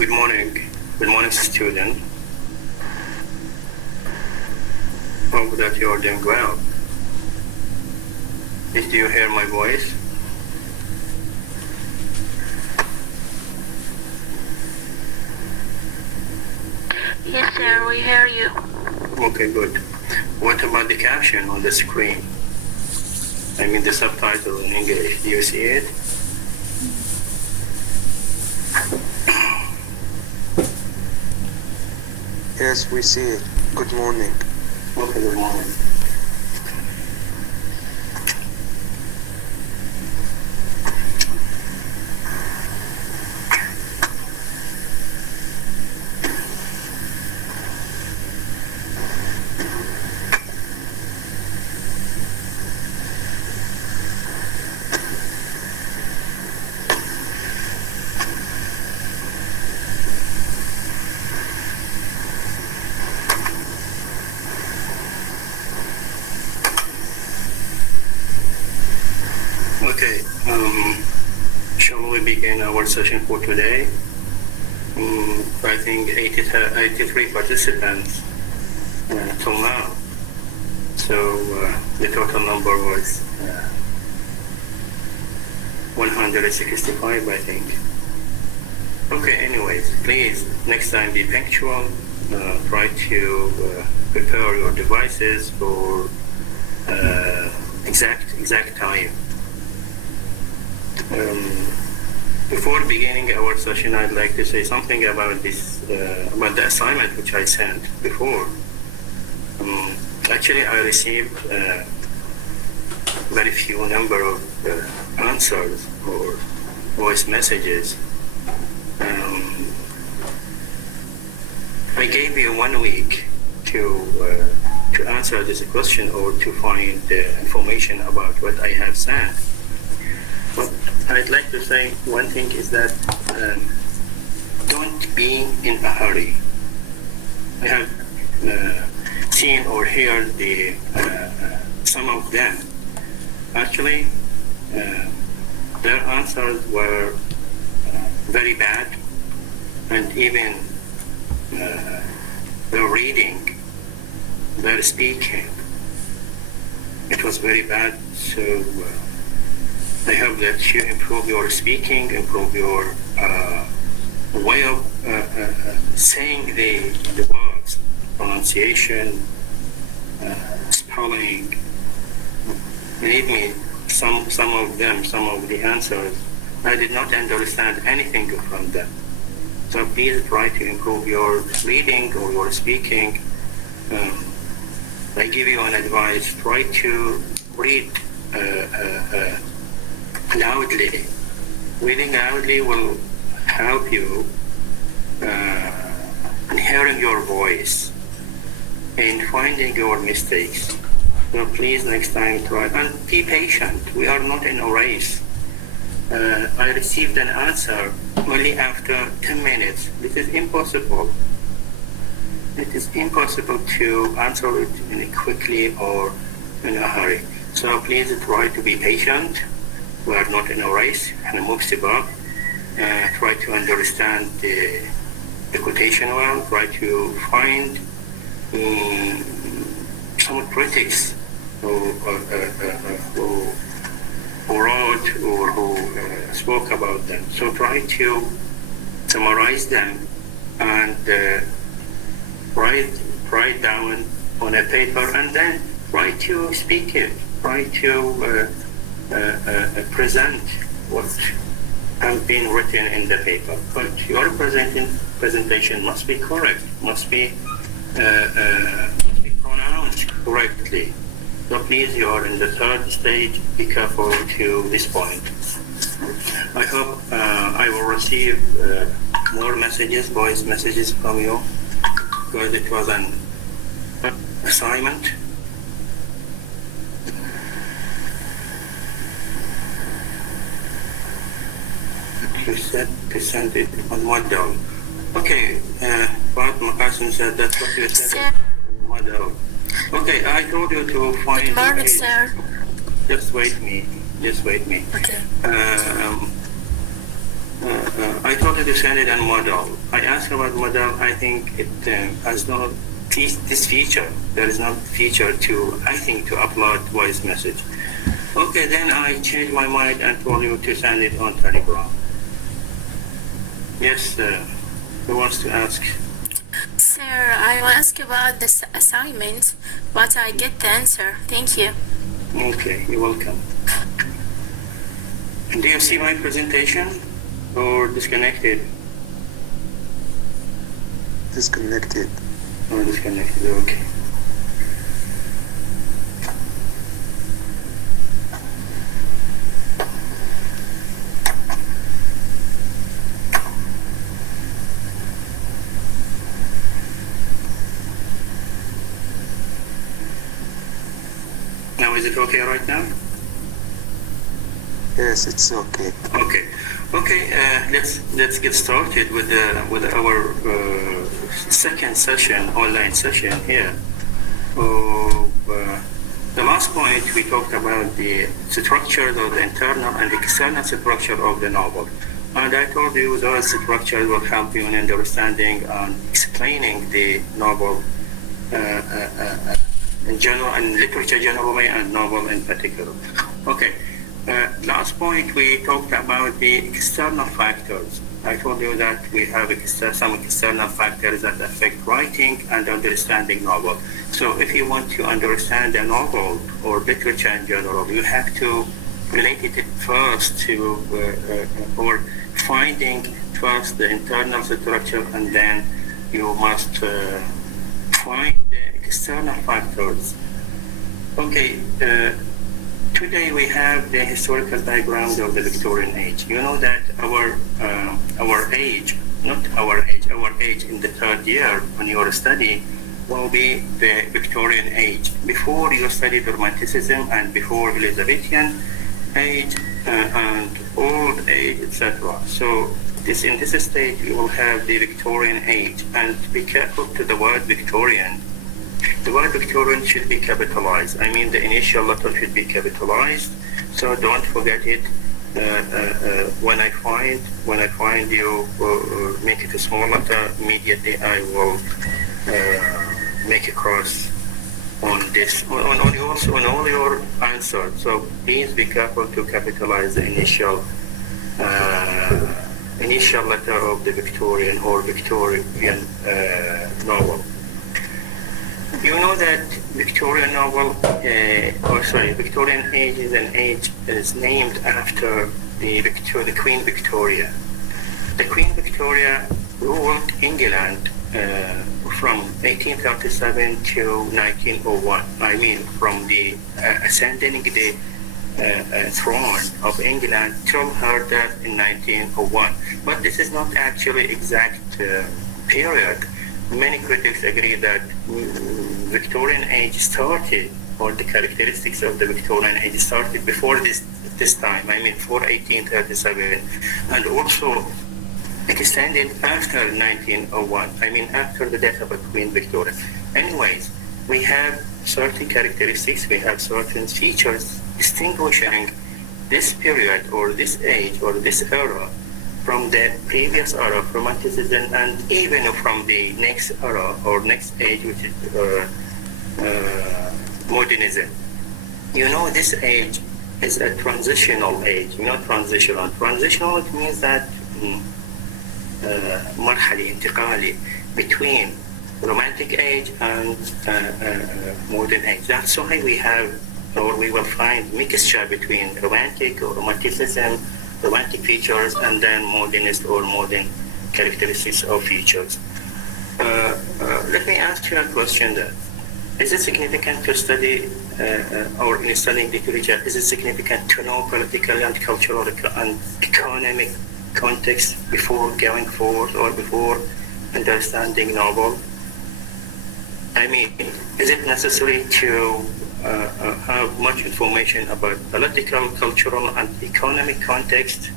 Good morning. Good morning, student. Hope that you are doing well. Do you hear my voice? Yes, sir, we hear you. Okay, good. What about the caption on the screen? I mean the subtitle in English. Do you see it? Yes, we see it. Good morning. Okay, good morning. Okay, shall we begin our session for today? I think 83 participants till now. So the total number was 165, I think. Okay, anyways, please, next time be punctual. Try to prepare your devices for exact time. Before beginning our session, I'd like to say something about this, about the assignment which I sent before. Actually, I received very few number of answers or voice messages. I gave you 1 week to answer this question or to find information about what I have sent. But I'd like to say one thing is that don't be in a hurry. I have seen or heard some of them. Actually, their answers were very bad, and even their reading, their speaking, it was very bad. So I hope that you improve your speaking, improve your way of saying the words, pronunciation, spelling. Believe me, some of them, some of the answers, I did not understand anything from them. So please try to improve your reading or your speaking. I give you an advice, try to read loudly. Reading loudly will help you in hearing your voice and finding your mistakes. So please next time try and be patient. We are not in a race. I received an answer only after 10 minutes. This is impossible. It is impossible to answer it quickly or in a hurry. So please try to be patient. We are not in a race. Try to understand the quotation well. Try to find some critics who wrote or who spoke about them. So try to summarize them and write down on a paper, and then try to speak it. Try to present what has been written in the paper. But your presentation must be correct, must be pronounced correctly. So please, you are in the third stage, be careful to this point. I hope I will receive more messages, voice messages from you, because it was an assignment. Present it on model. Okay, what Makasim said, that's what you said. Model. Okay, I told you to find. Good morning, sir. Just wait me. Okay. I told you to send it on model. I asked about model. I think it has no this feature. There is no feature to, I think, to upload voice message. Okay, then I changed my mind and told you to send it on Telegram. Yes, who wants to ask? Sir, I will ask about this assignment, but I get the answer. Thank you. Okay, you're welcome. Do you see my presentation or disconnected? Disconnected. Oh, disconnected, okay. Now, is it okay right now? Yes, it's okay. Okay. Let's get started with our second session, online session here. The last point we talked about the structures of the internal and external structure of the novel, and I told you those structures will help you in understanding and explaining the novel in general, and literature generally, and novel in particular. Okay. Last point we talked about the external factors. I told you that we have some external factors that affect writing and understanding novel. So if you want to understand a novel or literature in general, you have to relate it first to, or finding first the internal structure, and then you must find the external factors. Okay. Today we have the historical diagrams of the Victorian age. You know that our age in the third year when you are studying will be the Victorian age. Before you studied Romanticism and before Elizabethan age and old age, etc. So in this stage you will have the Victorian age, and be careful to the word Victorian. The word Victorian should be capitalized. I mean, the initial letter should be capitalized, so don't forget it. When I find you make it a small letter, immediately I will make a cross on this on all your answers. So please be careful to capitalize the initial letter of the Victorian or Victorian novel. You know that Victorian novel, Victorian age is an age that is named after the Queen Victoria. The Queen Victoria ruled England from 1837 to 1901. I mean, from the ascending the throne of England till her death in 1901. But this is not actually exact period. Many critics agree that Victorian age started, or the characteristics of the Victorian age started before this time, I mean before 1837, and also extended after 1901, I mean after the death of Queen Victoria. Anyways, we have certain characteristics, we have certain features distinguishing this period or this age or this era from the previous era of Romanticism, and even from the next era or next age, which is Modernism. You know, this age is a transitional age. You know, transitional. Transitional, it means that مرحلة انتقالي between Romantic age and modern age. That's why we have, or we will find, mixture between Romantic or Romanticism, Romantic features, and then modernist or modern characteristics of features. Let me ask you a question then. Is it significant to study, or in studying literature, is it significant to know political and cultural and economic context before going forward or before understanding novel? I mean, is it necessary to have much information about political, cultural, and economic context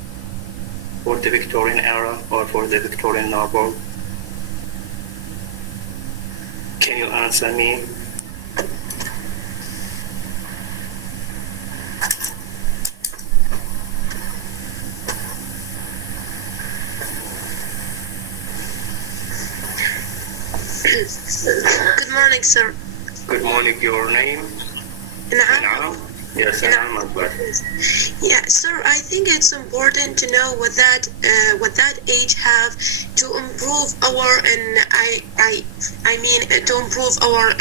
for the Victorian era or for the Victorian novel? Can you answer me? Good morning, sir. Good morning. Your name? Naam. Yes, Anam. Yeah, sir. I think it's important to know what that age have to improve our I mean to improve our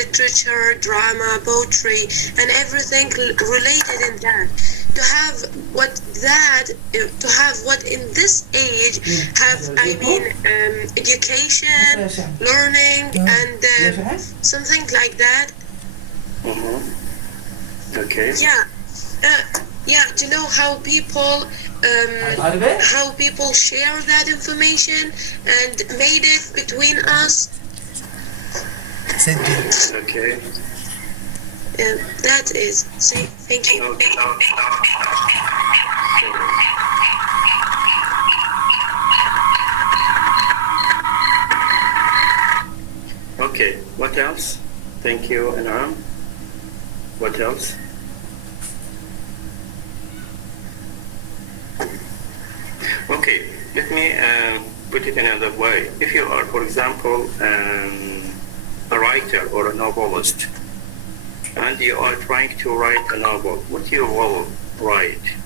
literature, drama, poetry, and everything related in that. To have what in this age have education, learning, and something like that. Okay. Yeah, to know how people share that information and made it between us. Okay. That is. Say thank you. Okay. What else? Thank you, Anam. What else? Okay, let me put it another way. If you are, for example, a writer or a novelist, and you are trying to write a novel, what you will write?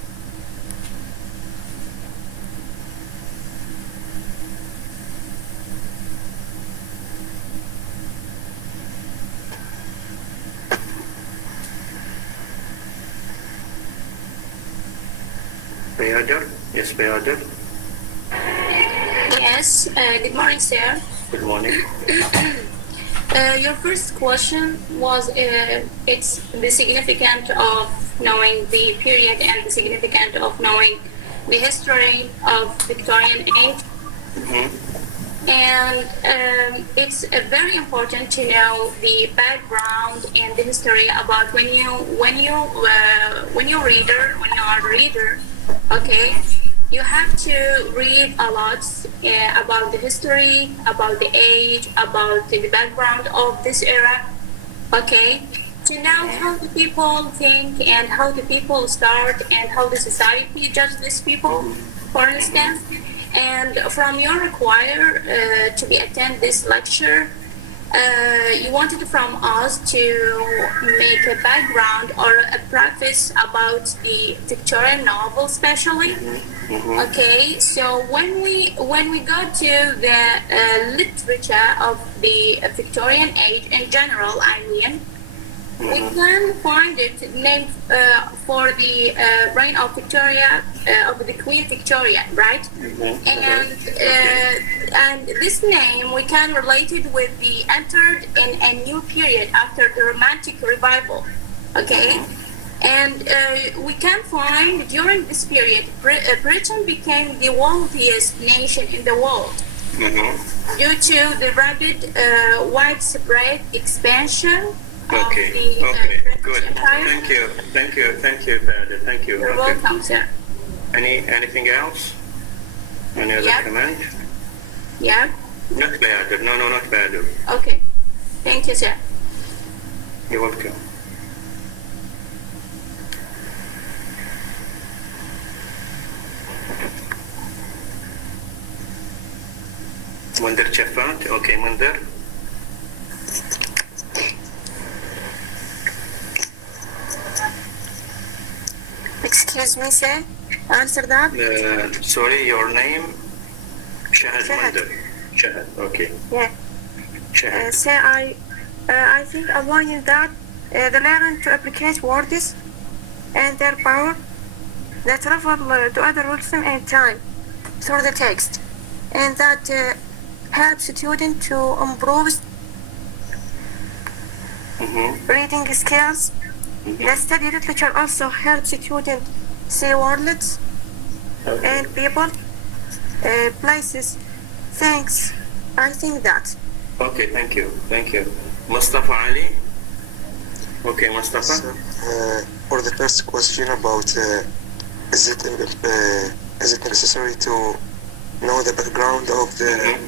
Bayader? Yes, Bayader. Yes, good morning, sir. Good morning. Your first question was it's the significance of knowing the period and the significance of knowing the history of Victorian age. And it's very important to know the background and the history about when you are a reader, okay, you have to read a lot about the history, about the age, about the background of this era, okay, to know how the people think and how the people start and how the society judge these people, for instance. And from your require to be attend this lecture, you wanted from us to make a background or a preface about the Victorian novel, especially. Okay, so when we go to the literature of the Victorian age in general, I mean, we can find it named for the reign of Victoria, of the Queen Victoria, right? And this name we can relate it with the entered in a new period after the Romantic Revival, okay? And we can find during this period, Britain became the wealthiest nation in the world due to the rapid, widespread expansion. Okay, good. Thank you, Father. Thank you. You're welcome, sir. Anything else? Any other comment? Yeah. Not bad. No, not bad. Okay. Thank you, sir. You're welcome. Munder Chafat. Okay, Munder. Excuse me, sir. Answer that. Sorry, your name? Shahad Munder. Shahad. Okay. Yeah. Shahad. Sir, I think avoiding that they learn to applicate words and their power that travel to other words in time through the text, and that helps students to improve reading skills. The study literature also helps students see words and people, places, things. I think that. Okay, thank you. Mustafa Ali? Okay, Mustafa? So, for the first question about is it necessary to know the background of the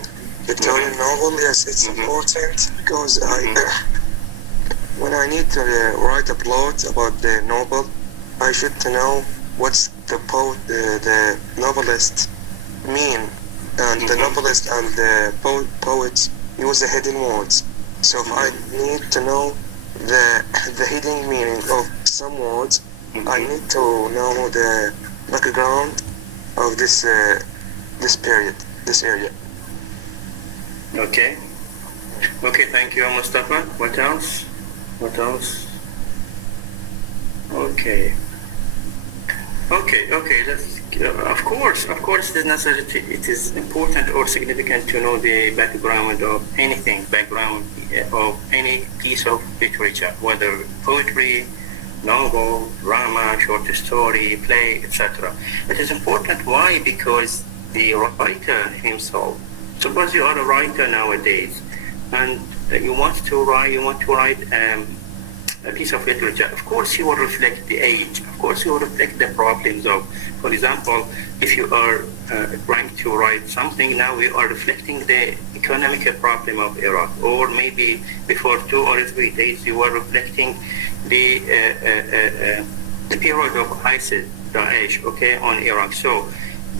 Victorian novel? Yes, it's important because when I need to write a plot about the novel, I should to know what's the novelist mean, and the novelist and the poet use the hidden words. So if I need to know the hidden meaning of some words, I need to know the background of this period, this area. Okay. Okay, thank you, Mustafa. What else? What else? Okay. Okay. Let's. Of course, it is necessary. It is important or significant to know the background of anything, background of any piece of literature, whether poetry, novel, drama, short story, play, etc. It is important. Why? Because the writer himself. Suppose you are a writer nowadays, and you want to write a piece of literature. Of course, you will reflect the age. Of course, you will reflect the problems of. For example, if you are trying to write something now, we are reflecting the economic problem of Iraq, or maybe before 2 or 3 days, you were reflecting the period of ISIS, Daesh, okay, on Iraq. So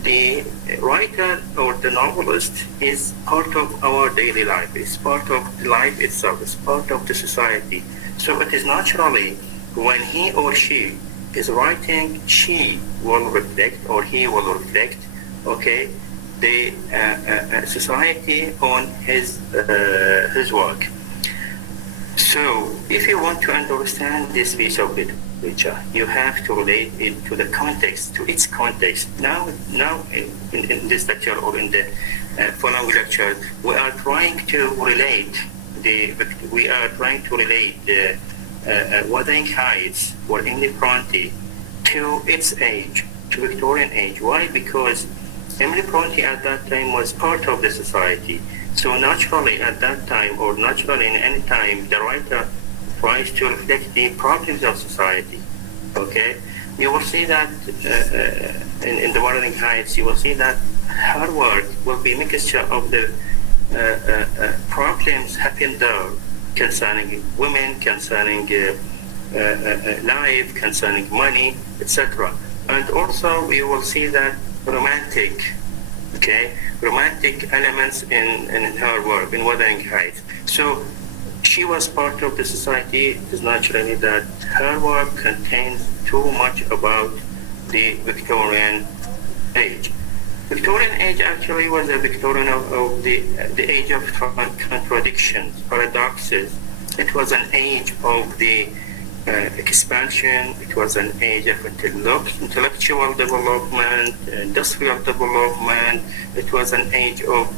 the writer or the novelist is part of our daily life. It's part of life itself. It's part of the society. So it is naturally when he or she is writing, she will reflect or he will reflect, okay, the society on his work. So if you want to understand this piece of literature, you have to relate it to the context, to its context. Now in this lecture or in the following lecture, we are trying to relate the Wuthering Heights or Emily Bronte to its age, to Victorian age. Why? Because Emily Bronte at that time was part of the society. So naturally at that time, or naturally in any time, the writer tries to reflect the problems of society. Okay? You will see that in the Wuthering Heights, you will see that her work will be a mixture of the problems happen there concerning women, concerning life, concerning money, etc. And also we will see that romantic elements in her work, in Wuthering Heights. So she was part of the society. It is naturally that her work contains too much about the Victorian age. Victorian age actually was a Victorian of the age of contradictions, paradoxes. It was an age of the expansion. It was an age of intellectual development, industrial development. It was an age of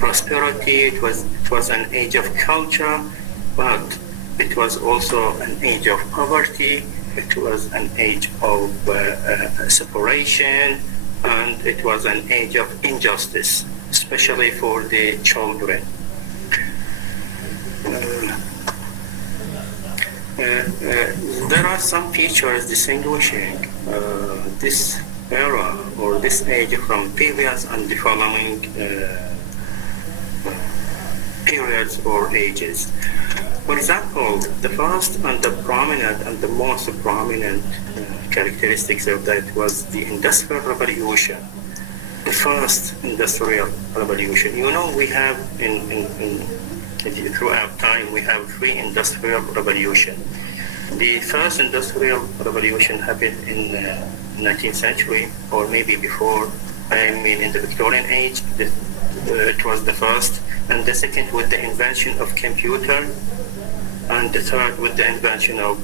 prosperity. It was an age of culture, but it was also an age of poverty. It was an age of separation. And it was an age of injustice, especially for the children. There are some features distinguishing this era or this age from previous and the following periods or ages. For example, the first and the prominent and the most prominent characteristics of that was the Industrial Revolution. The first Industrial Revolution. You know, we have throughout time we have 3 Industrial Revolutions. The first Industrial Revolution happened in 19th century, or maybe before. I mean, in the Victorian age, it was the first, and the second with the invention of computer, and the third with the invention of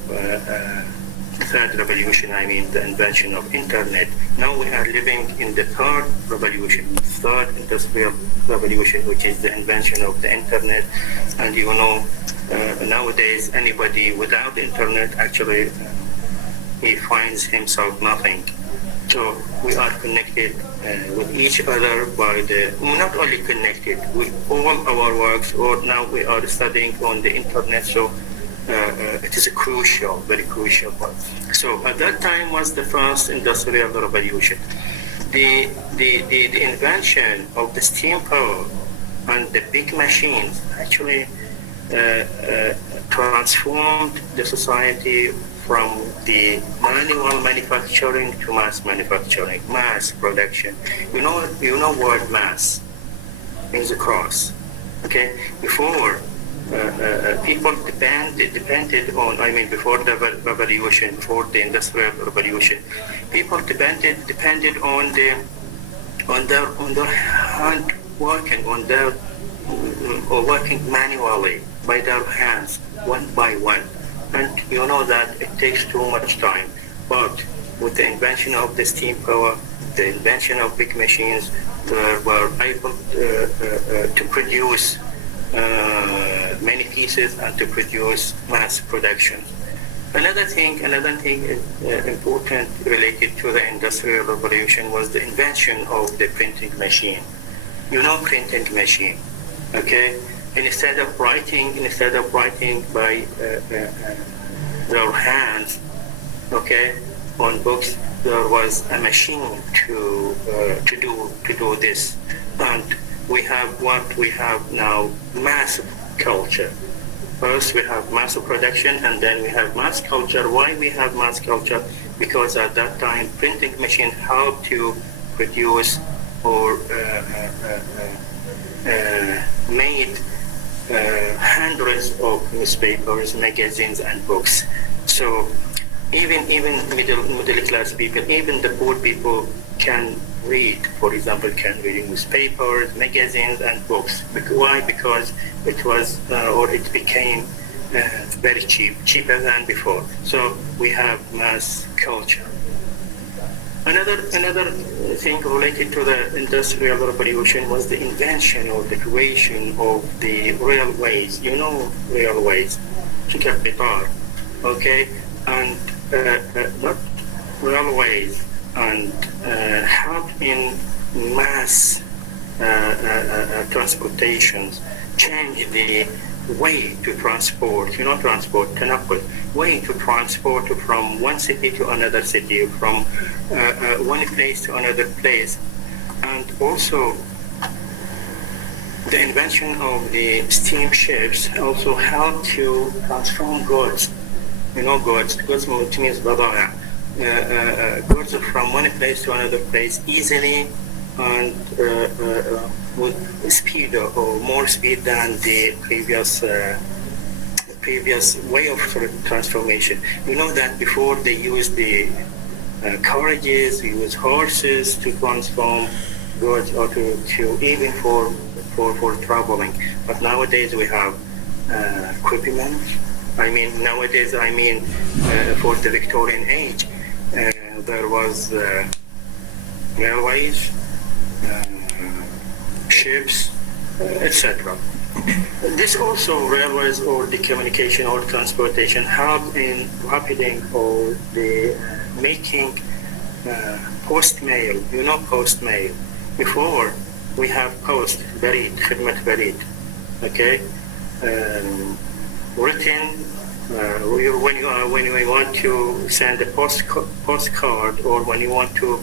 third revolution, I mean the invention of internet. Now we are living in the third revolution, third industrial revolution, which is the invention of the internet. And you know, nowadays anybody without internet actually he finds himself nothing. So we are connected with each other by not only connected with all our works, or now we are studying on the internet. So it is a crucial, very crucial part. So at that time was the first industrial revolution. The invention of the steam power and the big machines actually transformed the society from the manual manufacturing to mass manufacturing, mass production. You know word mass means a cross. Okay, before people depended on, I mean, before the revolution, before the industrial revolution, people depended on their hand working, on their or working manually by their hands, one by one. And you know that it takes too much time. But with the invention of the steam power, the invention of big machines, they were able to produce many pieces and to produce mass production. Another thing important related to the Industrial Revolution was the invention of the printing machine. You know, printing machine, okay? Instead of writing by their hands, okay, on books, there was a machine to do this, and we have what we have now: mass culture. First, we have mass production, and then we have mass culture. Why we have mass culture? Because at that time, printing machine helped to produce or made hundreds of newspapers, magazines, and books. So even middle class people, even the poor people can read. For example, can read newspapers, magazines, and books. Why? Because it was or it became very cheaper than before. So we have mass culture. Another thing related to the Industrial Revolution was the invention or the creation of the railways. You know, railways, chapther, okay, and not railways, and help in mass transportations, change the way to transport, way to transport from one city to another city, from one place to another place. And also the invention of the steamships also helped to transform goods. Goods means badaya. Goods from one place to another place easily and with speed or more speed than the previous way of transformation. You know that before they used the carriages, they used horses to transform goods or to even for traveling. But nowadays we have equipment. Nowadays for the Victorian age, there was railways, ships, etc. This also, railways or the communication or transportation, help in rapiding or the making post mail. You know, post mail. Before we have post, بريد, خدمة بريد, okay, written. When you want to send a postcard, or when you want to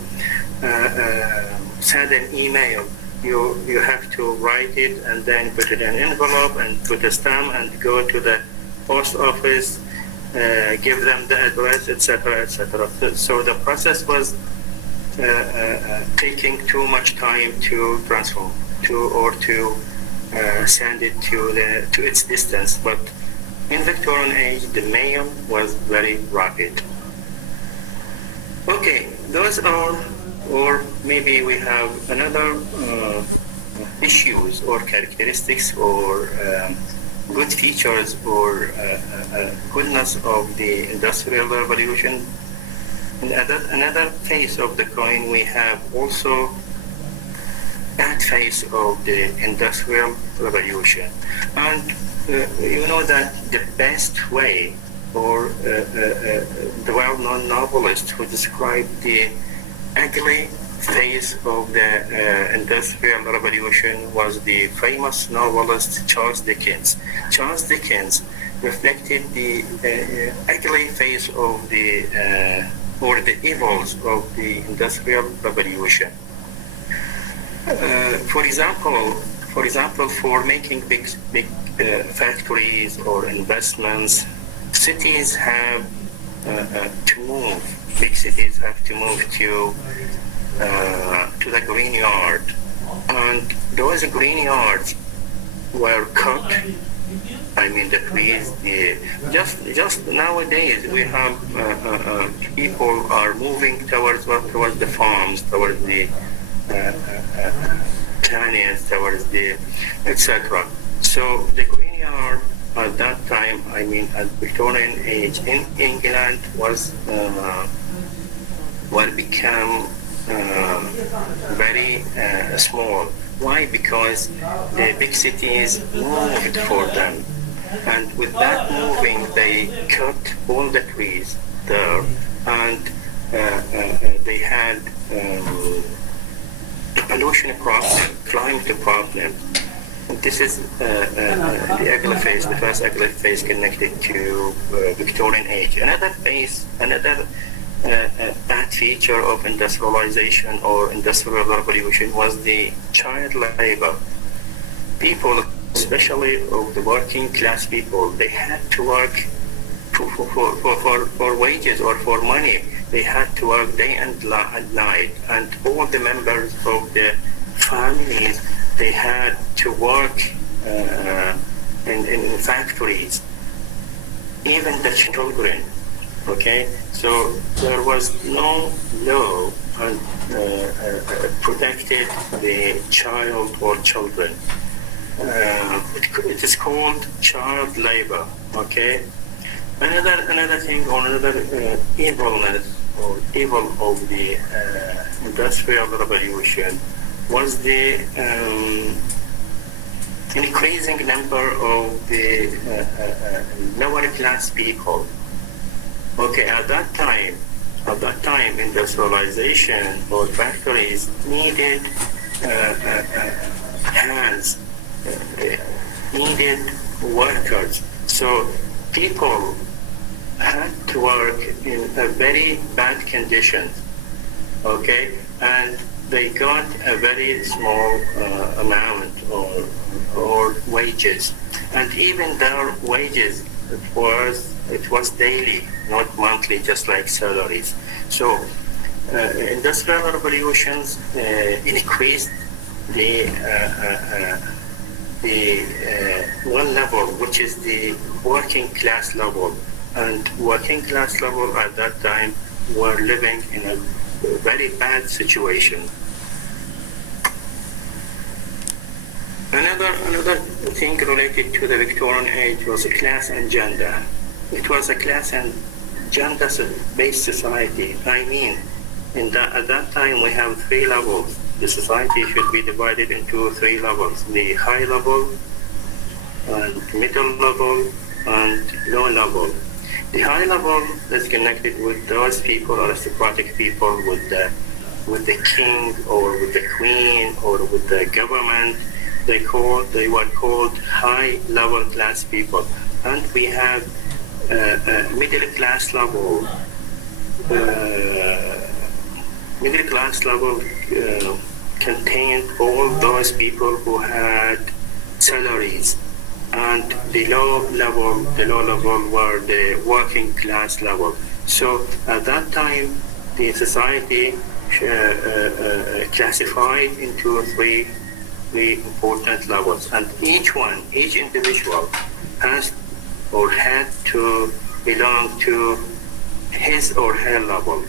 send an email, you have to write it and then put it in an envelope and put a stamp and go to the post office, give them the address, etc., etc. So the process was taking too much time to transform to send it to its distance. But in Victorian age, the mail was very rapid. Okay, those are, or maybe we have another issues or characteristics or good features or goodness of the Industrial Revolution. In another face of the coin, we have also that face of the Industrial Revolution. And you know that the best way, or the well-known novelist who described the ugly phase of the Industrial Revolution was the famous novelist Charles Dickens. Charles Dickens reflected the ugly phase of the or the evils of the Industrial Revolution. For example, for making big factories or investments, cities have to move. Big cities have to move to the green yard, and those green yards were cut. I mean, the trees. Just nowadays, we have people are moving towards the farms, towards the canyons, towards the etc. So the green yard at that time, I mean, at Victorian age in England, was become very small. Why? Because the big cities moved for them, and with that moving, they cut all the trees there, and they had pollution problem, climate problem. This is the agri phase, the first agri phase connected to Victorian age. Another bad feature of industrialization or industrial revolution was the child labor. People, especially of the working class people, they had to work for wages or for money. They had to work day and night, and all the members of the families, they had to work in factories, even the children. Okay, so there was no law and protected the child or children. It is called child labor. Okay, another thing, or another evilness or evil of the industrial revolution was the increasing number of the lower class people. Okay, at that time, industrialization or factories needed hands, needed workers. So people had to work in a very bad conditions. Okay, and they got a very small amount or wages, and even their wages, it was daily, not monthly, just like salaries. So industrial revolutions increased the one level, which is the working class level, and working class level at that time were living in a very bad situation. Another thing related to the Victorian age was class and gender. It was a class and gender-based society. I mean, at that time we have three levels. The society should be divided into three levels: the high level, and middle level, and low level. The high level is connected with those people, aristocratic people, with the king or with the queen or with the government. They were called high level class people, and we have middle class level. Middle class level contained all those people who had salaries, and the low level were the working class level. So at that time, the society classified into three important levels, and each individual has or had to belong to his or her level.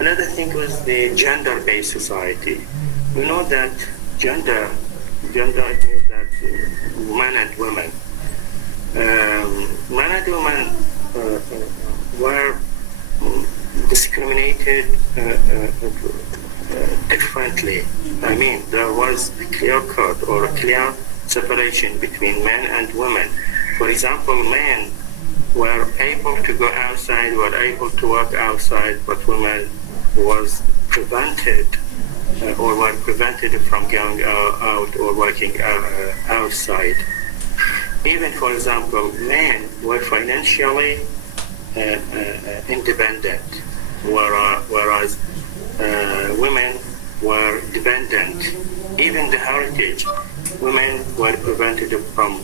Another thing was the gender-based society. We know that gender means that men and women. Men and women were discriminated differently. I mean, there was a clear cut or a clear separation between men and women. For example, men were able to go outside, were able to work outside, but women was prevented or were prevented from going out or working outside. Even, for example, men were financially independent, whereas women were dependent. Even the heritage, women were prevented from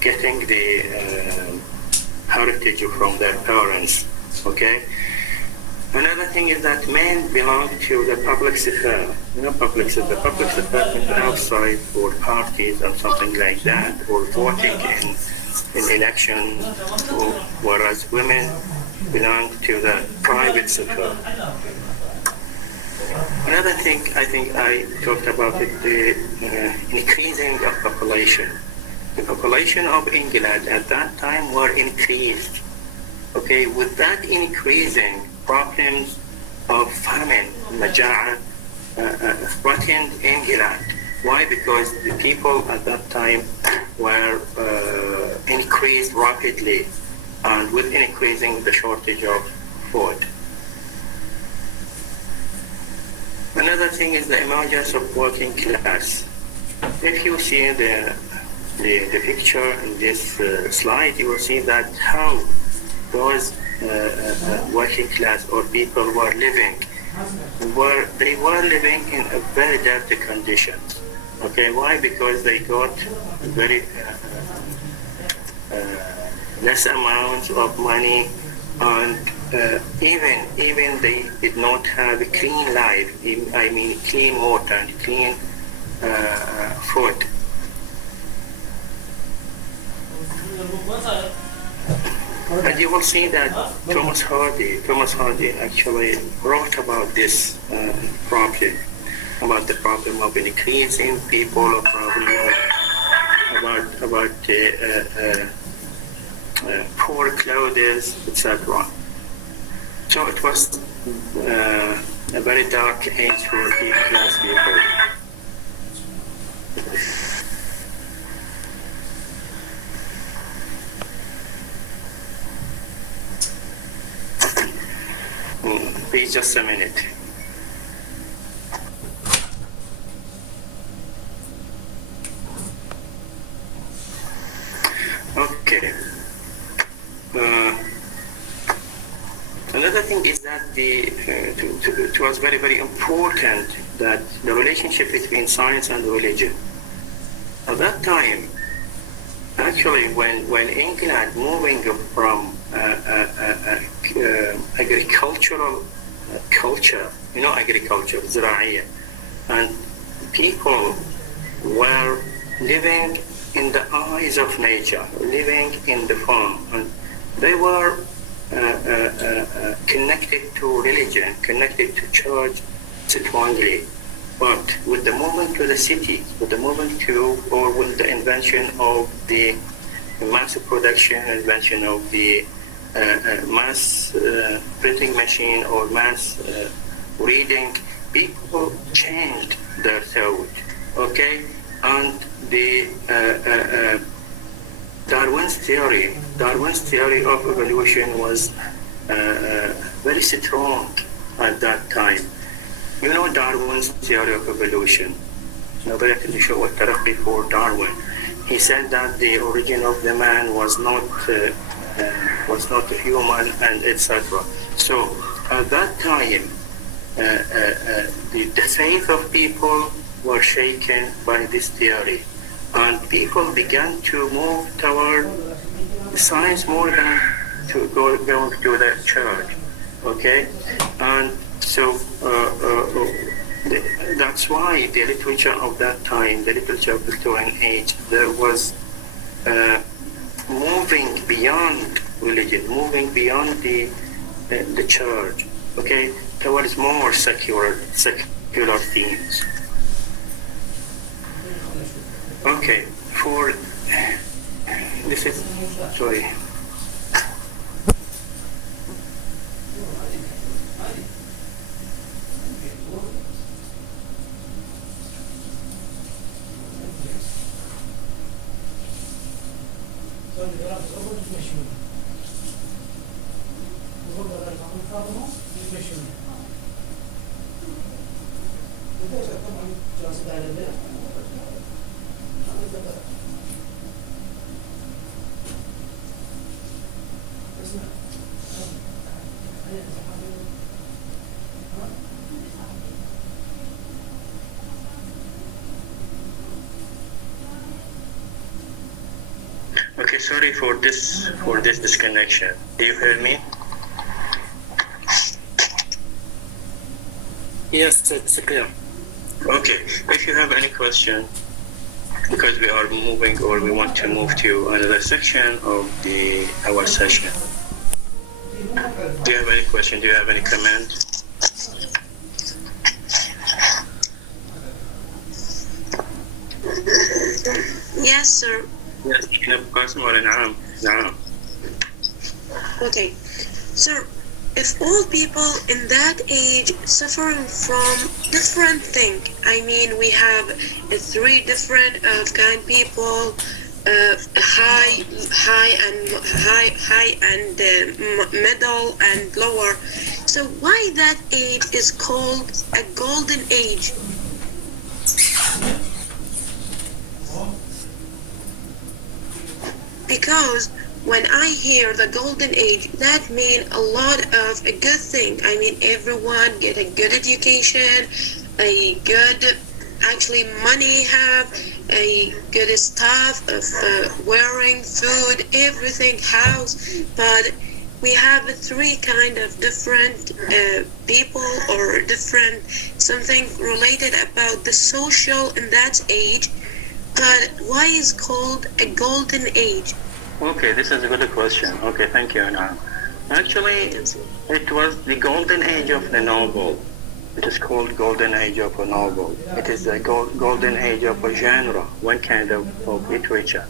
getting the heritage from their parents. Okay, Another thing is that men belong to the public sphere. Public sphere. Public sphere is outside for parties or something like that, or voting in elections, whereas women belong to the private sphere. Another thing I think I talked about is the increasing of population. The population of England at that time were increased. Okay, with that increasing, problems of famine, majaa, threatened England. Why? Because the people at that time were increased rapidly, and with increasing the shortage of food. Another thing is the emergence of working class. If you see the picture in this slide, you will see that how those working class or people were living. They were living in a very dirty conditions. Okay, why? Because they got very less amounts of money, and even they did not have a clean life. I mean, clean water and clean food. And you will see that Thomas Hardy actually wrote about this problem, about the problem of increasing people, about poor clothes, etc. So it was a very dark age for the class people. Please, just a minute. Okay. Another thing is that it was very, very important that the relationship between science and religion. At that time, actually, when England moving from agricultural culture, agriculture, زراعية, and people were living in the eyes of nature, living in the farm, and they were connected to religion, connected to church strongly. But with the movement to the city, with the invention of the mass production, invention of the mass printing machine or mass reading, people changed their thought, okay? And the Darwin's theory of evolution was very strong at that time. You know Darwin's theory of evolution. نظرية النشوء والترقي for Darwin. He said that the origin of the man was not human, and etc. So at that time, the faith of people were shaken by this theory, and people began to move toward science more than to going to the church. Okay, and so that's why the literature of that time, the literature of the Victorian age, there was moving beyond religion, moving beyond the church, okay, towards more secular themes. Okay, for this is sorry. Okay, sorry for this disconnection. Do you hear me? Yes, it's clear. Okay, if you have any question, because we are moving or we want to move to another section of our session. Do you have any question? Do you have any comment? Yes, sir. Yes, قاسم ولا نعم؟ نعم. Okay. Sir, if all people in that age suffering from different thing, I mean, we have three different kind people, high and middle and lower. So why that age is called a golden age? Because when I hear the golden age, that means a lot of a good thing. I mean, everyone get a good education, a good, actually money have, a good stuff of wearing, food, everything, house. But we have three kind of different people or different something related about the social in that age. But why is called a golden age? Okay, this is a good question. Okay, thank you, Anna. Actually, it was the golden age of the novel. It is called golden age of a novel. It is a golden age of a genre, one kind of literature.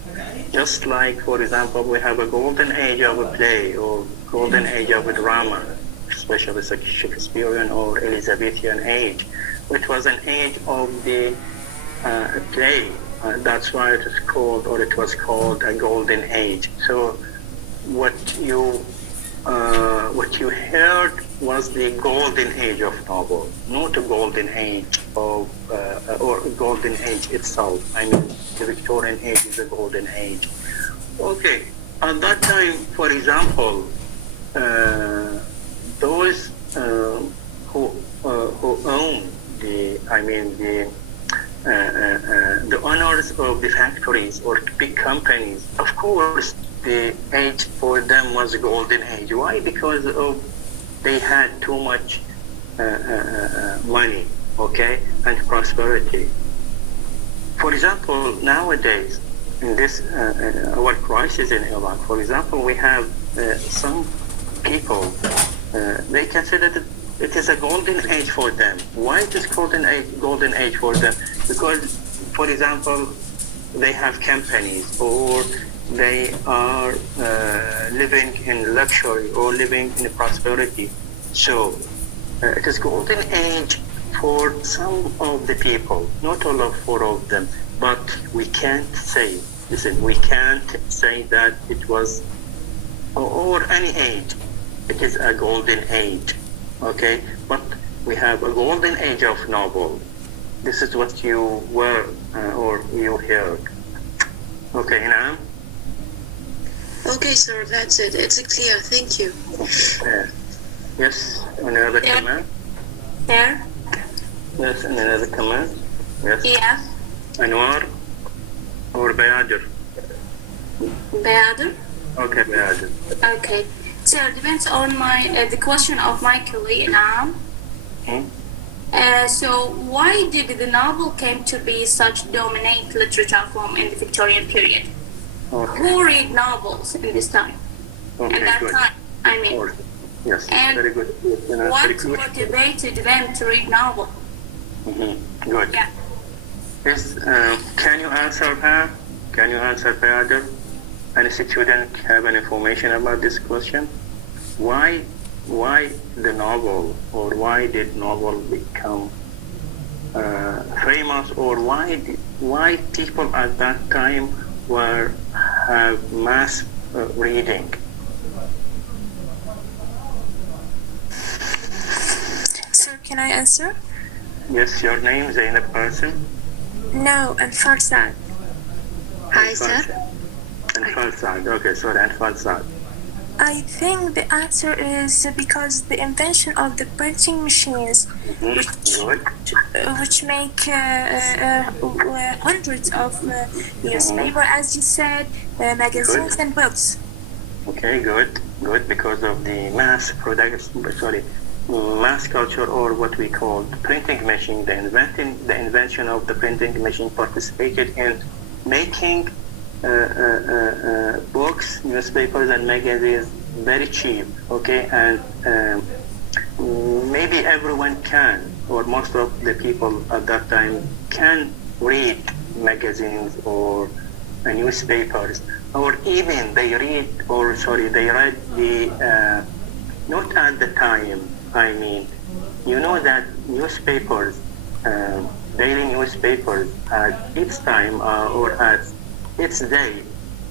Just like, for example, we have a golden age of a play or golden age of a drama, especially Shakespearean or Elizabethan age. It was an age of the play. That's why it is called, or it was called, a golden age. So what you heard was the golden age of novel, not a golden age of or golden age itself. I mean, the Victorian age is a golden age. Okay, at that time, for example, those who own the owners of the factories or big companies, of course, the age for them was a golden age. Why? Because they had too much money, okay, and prosperity. For example, nowadays, in this our crisis in Iraq, for example, we have some people, they consider that it is a golden age for them. Why it is golden age for them? Because, for example, they have companies or they are living in luxury or living in prosperity. So it is golden age for some of the people, not all of them. But we can't say, listen, we can't say that it was, or any age, it is a golden age. Okay, but we have a golden age of novel. This is what you were or you heard. Okay, Naam? Okay, sir, that's it. It's clear. Thank you. Yes, another comment? There? Yes, another comment? Yes. Yeah. Anwar or Bayadir? Bayadir? Okay, Bayadir. Okay. So it depends on the question of my colleague now. So why did the novel came to be such dominant literature form in the Victorian period? Okay. Who read novels in this time? Okay, at that good. time, I mean. Okay. Yes, And very good. what motivated them to read novel? Mm-hmm. Good. Yeah. Yes, can you answer her? Can you answer Bayadir? Any student have any information about this question? Why the novel, or why did novel become famous, or why people at that time have mass reading? Sir, can I answer? Yes, your name, Zainab person? No, Anfal Saad. Hi, sir. Anfal Saad. Okay, sorry, Anfal Saad. I think the answer is because the invention of the printing machines, which make hundreds of newspaper, as you said, magazines and books. Okay, good, because of the mass production. Sorry, mass culture, or what we call the printing machine, the invention of the printing machine participated in making books, newspapers, and magazines very cheap. Okay, and maybe everyone can, or most of the people at that time can read magazines or newspapers, or even they read the not at the time. I mean, you know that newspapers, daily newspapers at its time or at its day,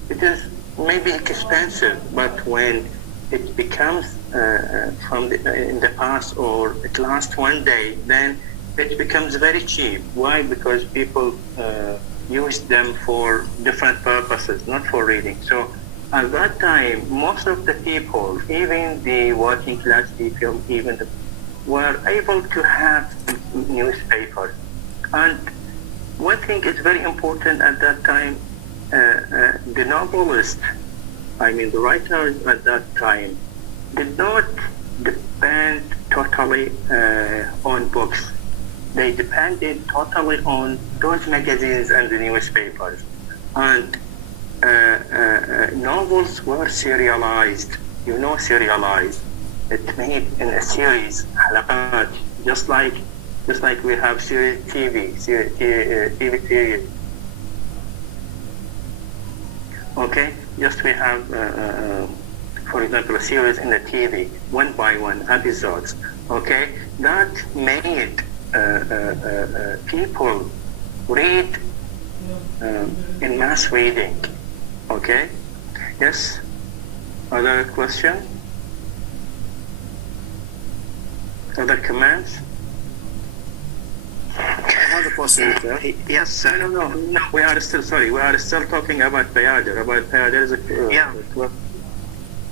it is maybe expensive, but when it becomes in the past, or it lasts one day, then it becomes very cheap. Why? Because people use them for different purposes, not for reading. So at that time, most of the people, even the working class people, were able to have newspapers. And one thing is very important at that time, the novelists, the writers at that time, did not depend totally on books. They depended totally on those magazines and the newspapers. And novels were serialized. Serialized. It made in a series, halaqat, just like we have series TV series. Okay, just we have, for example, a series in the TV, one by one episodes. Okay, that made people read in mass reading. Okay, yes. Other question? Other comments? Another question, sir. Yes, No. We are still talking about Bayadir. Is yeah.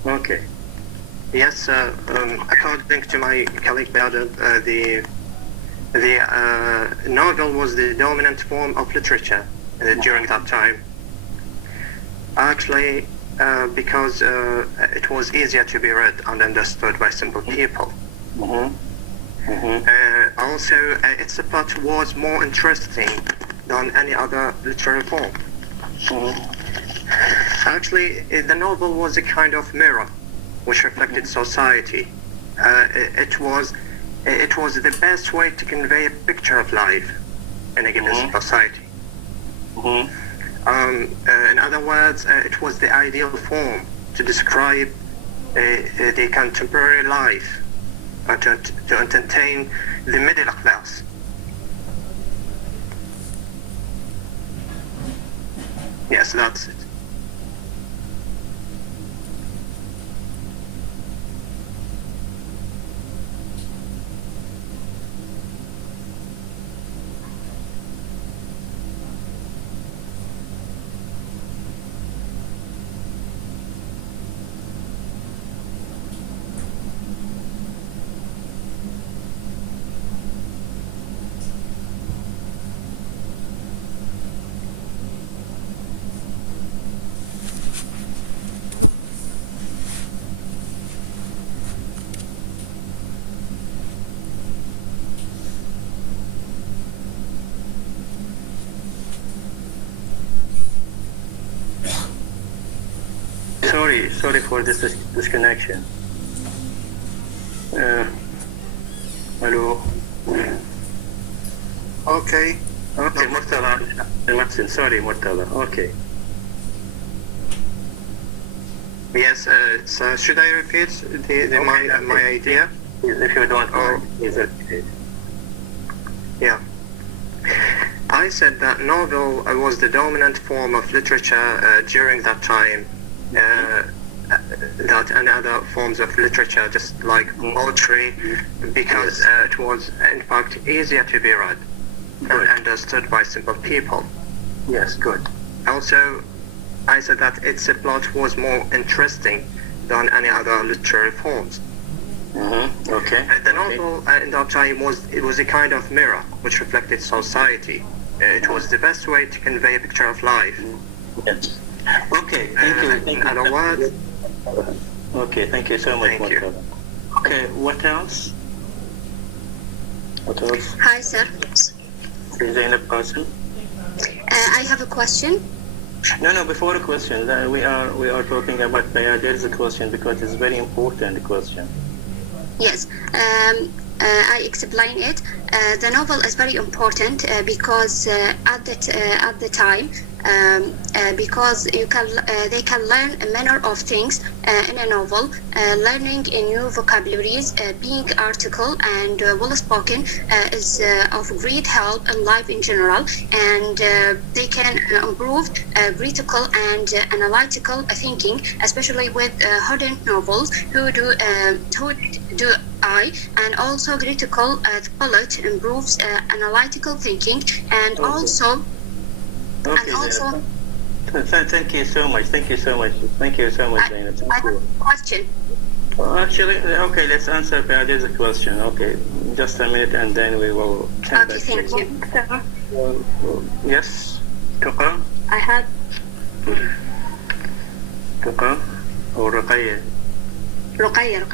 Okay. Yes, according to my colleague Bayadir, the novel was the dominant form of literature during that time. Actually, because it was easier to be read and understood by simple people. Also, its plot was more interesting than any other literary form. Actually, the novel was a kind of mirror which reflected society. It was the best way to convey a picture of life in a given society. In other words, it was the ideal form to describe the contemporary life, to entertain the middle class. Yes, that's it. Sorry for this disconnection. Hello. Okay. Murtala. Sorry, Murtala. Okay. Yes, so should I repeat my idea? If you don't mind, please repeat. Yeah. I said that novel was the dominant form of literature during that time. That and other forms of literature, just like poetry, because it was in fact easier to be read and understood by simple people. Yes, good. Also, I said that its plot was more interesting than any other literary forms. Okay. The novel in that time was a kind of mirror which reflected society. It was the best way to convey a picture of life. Yes. Okay, thank you. In other words, okay, thank you so much. Thank you. Okay, what else? What else? Hi, sir. Is there any person? I have a question. No, before the question, we are talking about there's a question because it's very important question. Yes. I explain it. The novel is very important because at the time, because they can learn a manner of things in a novel, learning a new vocabularies, being article and well spoken is of great help in life in general, and they can improve critical and analytical thinking, especially with hidden novels who do I, and also critical thought improves analytical thinking, and also Okay, thank you so much. Thank you so much, Zainab. I have a question. Actually, okay, let's answer there's a question. Okay, just a minute and then we will come Okay, back. thank you. Yes, Tuqa? I have Tuqa or Ruqayya? Ruqayya.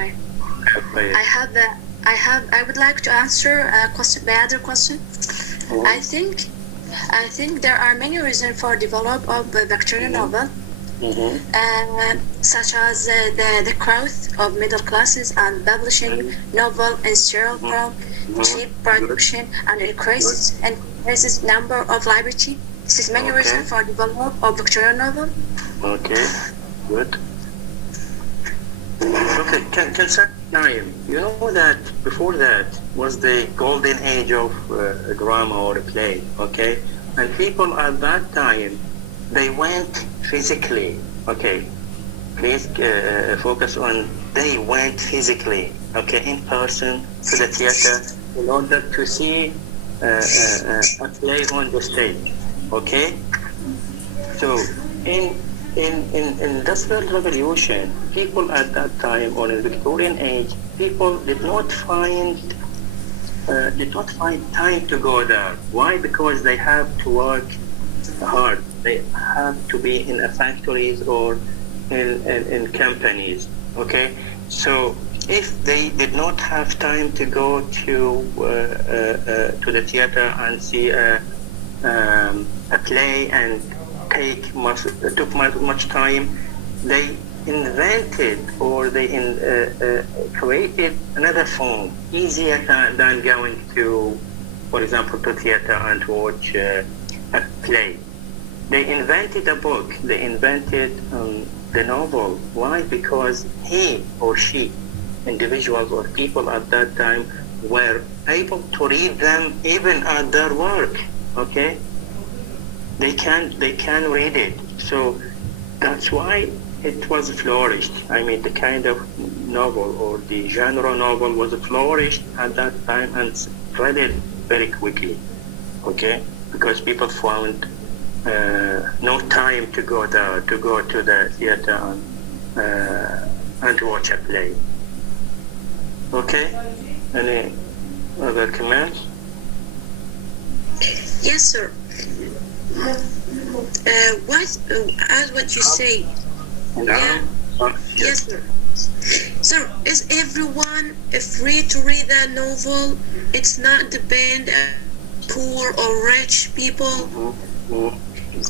I would like to answer the other question. I think there are many reasons for develop of the Victorian novel, such as the growth of middle classes and publishing novel in serial form, cheap production, and increases number of library. This is many reasons for develop of Victorian novel. Okay, good. Okay, can say time. You know that before that was the golden age of drama or play, okay? And people at that time, they went physically, okay? Please focus on they went physically, okay, in person to the theater in order to see a play on the stage, okay? So in Industrial Revolution, people at that time, or in the Victorian age, people did not find time to go there. Why? Because they have to work hard. They have to be in factories or in companies. Okay, so if they did not have time to go to the theater and see a play and took much time, they invented or they created another form easier than going to, for example, to theater and to watch a play. They invented a book. They invented the novel. Why? Because he or she, individuals or people at that time, were able to read them even at their work. Okay. They can read it, so that's why it was flourished. I mean, the kind of novel or the genre novel was flourished at that time and spread it very quickly, okay? Because people found no time to go there, to go to the theater and to watch a play. Okay? Any other comments? Yes, sir. As what you say. Yes, sir. Sir, is everyone free to read that novel? It's not depend on poor or rich people.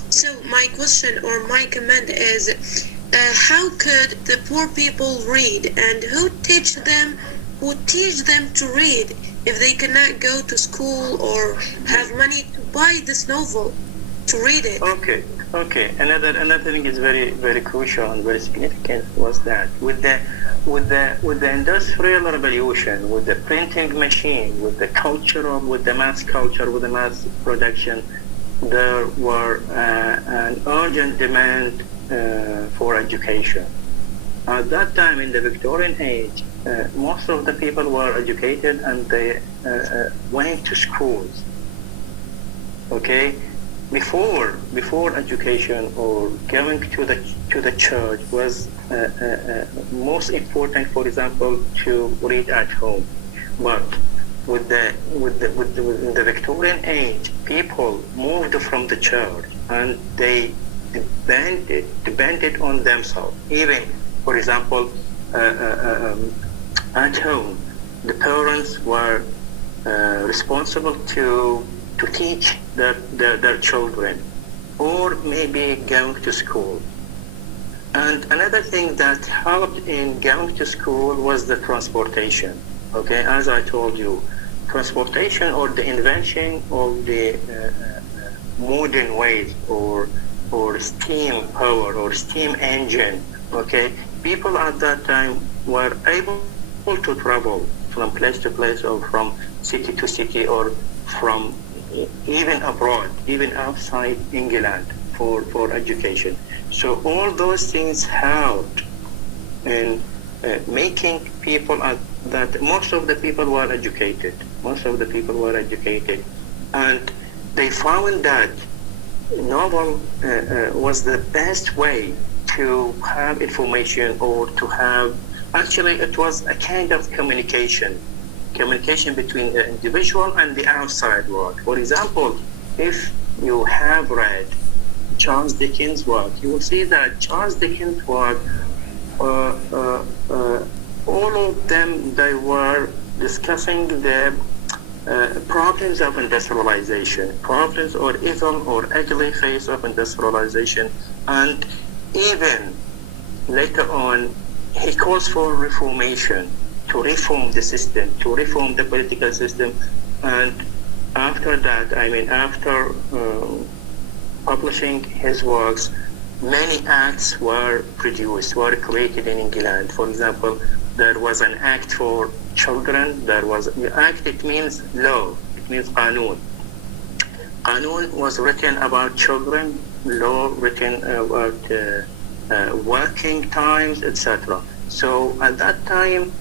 So my question or my comment is, how could the poor people read, and who teach them to read if they cannot go to school or have money to buy this novel to read it? Okay. Another thing is very, very crucial and very significant was that with the Industrial Revolution, with the printing machine, with the mass culture, with the mass production, there were an urgent demand for education. At that time, in the Victorian age, most of the people were educated and they went to schools. Okay, before education or going to the church was most important. For example, to read at home, but with the Victorian age, people moved from the church and they depended on themselves. Even, for example, at home, the parents were responsible to teach their children, or maybe going to school. And another thing that helped in going to school was the transportation. Okay, as I told you, transportation or the invention of the modern ways or steam power or steam engine. Okay, people at that time were able to travel from place to place or from city to city or from even abroad, even outside England for education. So all those things helped in making people that most of the people were educated. Most of the people were educated, and they found that novel was the best way to have information or to have. Actually, it was a kind of communication between the individual and the outside world. For example, if you have read Charles Dickens' work, you will see that Charles Dickens' work, all of them, they were discussing the problems of industrialization, problems or evil or ugly face of industrialization, and even later on, he calls for reformation, to reform the system, to reform the political system. And after that, after publishing his works, many acts were produced, were created in England. For example, there was an act for children. There was act, it means law, it means qanun. Qanun was written about children, law written about working times, etc. So at that time,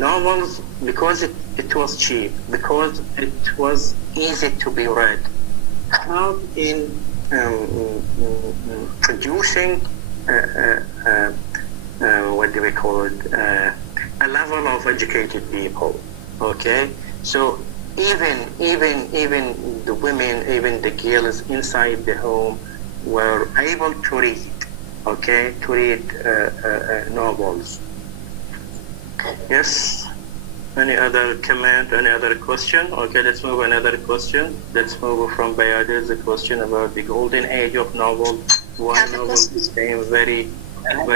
novels, because it was cheap, because it was easy to be read, helped in producing what do we call it, a level of educated people. Okay, so even the women, even the girls inside the home were able to read, okay, to read novels. Yes. Any other comment? Any other question? Okay, let's move another question. Let's move from Bayadil's a question about the golden age of novel. Why novels became very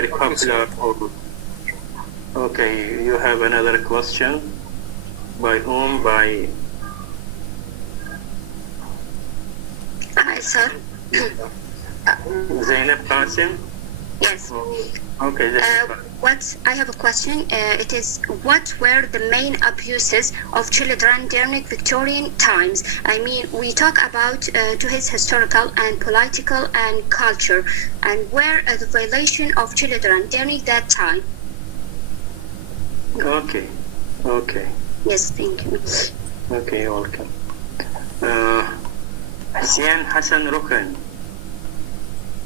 popular? Okay, you have another question. By whom? By Hi, sir. Zainab Qasim? Yes. Okay. I have a question. It is, what were the main abuses of children during Victorian times? I mean, we talk about to his historical and political and culture, and where the violation of children during that time. Okay. Yes, thank you. Okay, you're welcome. Hussein Hassan Rukun.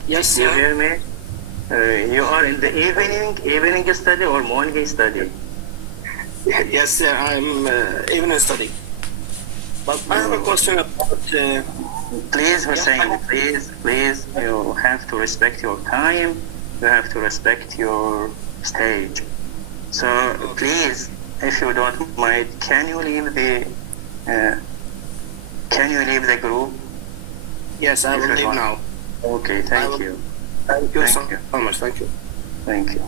Yes, sir. You hear me? You are in the evening study or morning study? Yes, sir. I'm evening study. But I have a question about. Please, Hussein, please, you have to respect your time. You have to respect your stage. So please, if you don't mind, can you leave the group? Yes, I will leave now. Okay, thank you. Thank you so much. Thank you. Thank you.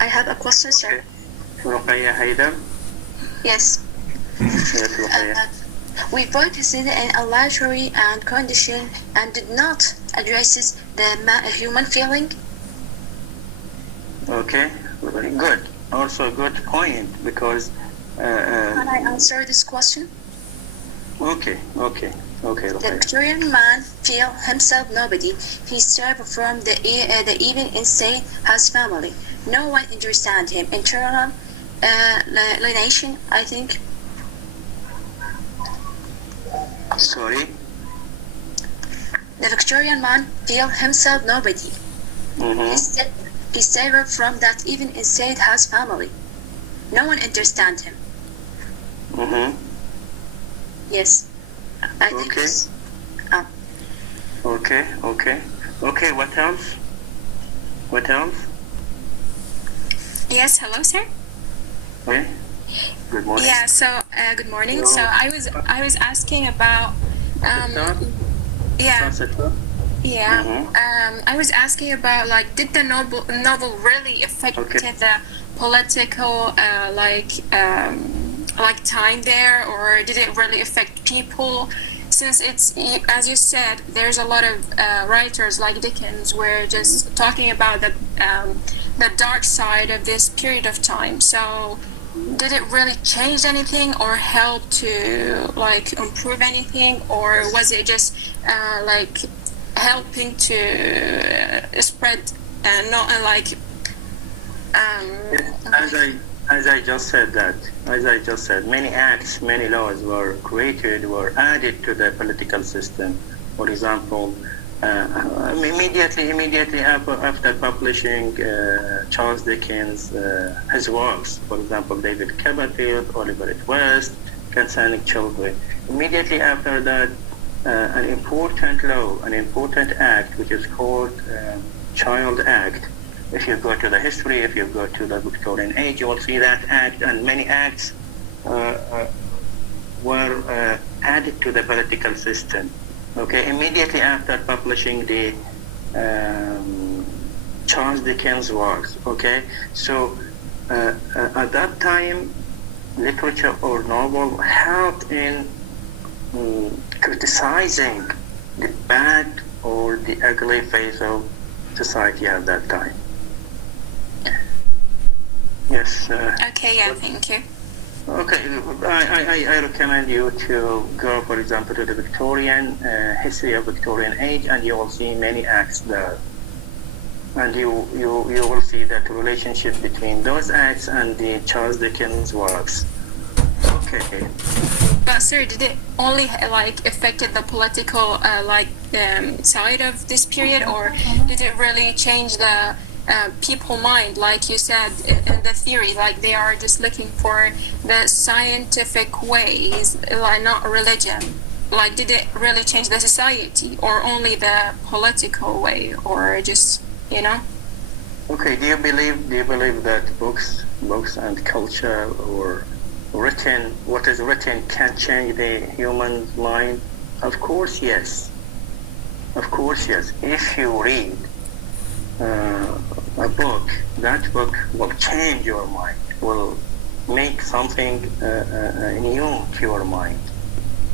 I have a question, sir. Ruqayya Haidar? Yes. Yes, Ruqayya. We focused in a luxury and condition and did not address the human feeling. Okay, very good. Also a good point, because Can I answer this question? okay, The Victorian man feel himself nobody. He starved from the even inside his family. No one understand him. Internal alienation, I think. Sorry? The Victorian man feel himself nobody. He starved from that even inside his family. No one understand him. Yes. I think Okay. it's- Okay, what else? What else? Yes, hello, sir. Okay. Good morning. Yeah. So good morning. So I was asking about yeah. Yeah. I was asking about like, did the novel really affect the political time there, or did it really affect people? Since it's, as you said, there's a lot of writers like Dickens were just talking about the dark side of this period of time. So did it really change anything or help to like improve anything, or was it just like helping to spread not like as I just said, many acts, many laws were created, were added to the political system. For example, immediately after publishing Charles Dickens, his works, for example, David Copperfield, Oliver Twist, Concerning Children. Immediately after that, an important law, an important act, which is called Child Act. If you go to the history, if you go to the Victorian age, you will see that act, and many acts were added to the political system. Okay, immediately after publishing the Charles Dickens works. Okay, so at that time, literature or novel helped in criticizing the bad or the ugly face of society at that time. Yes. Okay. Yeah. Thank you. Okay. I recommend you to go, for example, to the Victorian history of Victorian age, and you will see many acts there, and you will see that relationship between those acts and the Charles Dickens works. Okay. But sir, did it only like affected the political side of this period, or did it really change the people mind, like you said in the theory, like they are just looking for the scientific ways, like not religion? Like, did it really change the society, or only the political way, or just, you know? Okay, do you believe that books and culture or what is written can change the human mind? Of course yes. If you read a book, that book will change your mind, will make something new to your mind.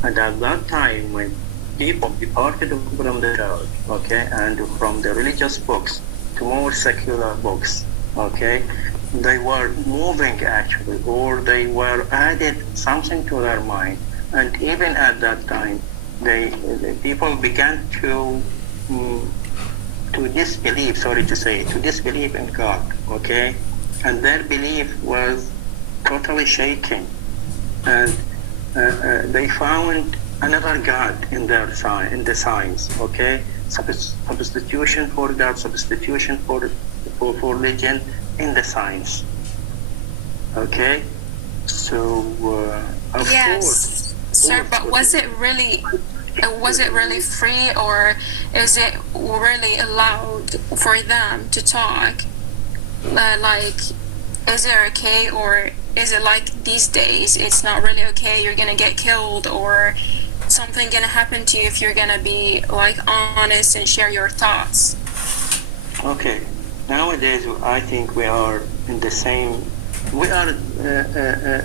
And at that time, when people departed from the church, okay, and from the religious books to more secular books, okay, they were moving actually, or they were added something to their mind. And even at that time, the people began to disbelieve in God, okay? And their belief was totally shaken. And they found another God in the science, okay? Substitution for God, substitution for religion in the science, okay? So, of course. Sir, but was it really free, or is it really allowed for them to talk? Like, is it okay, or is it like these days it's not really okay, you're gonna get killed, or something gonna happen to you if you're gonna be like honest and share your thoughts? Okay, nowadays I think we are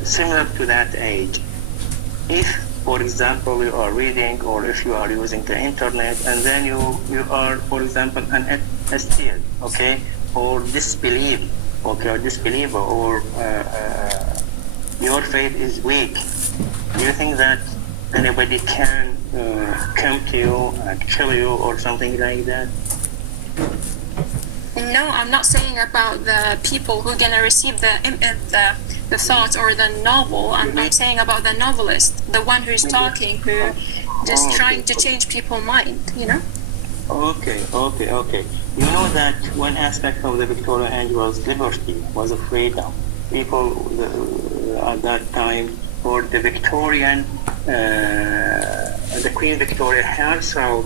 similar to that age. If, for example, you are reading, or if you are using the internet, and then you are, for example, an atheist, okay, or disbeliever, or your faith is weak, do you think that anybody can come to you and kill you or something like that? No, I'm not saying about the people who are gonna receive the thoughts or the novel. I'm saying about the novelist, the one who's talking, who just trying to change people's mind, you know? Okay. You know that one aspect of the Victorian age was liberty, was a freedom. People at that time, or the Victorian, the Queen Victoria herself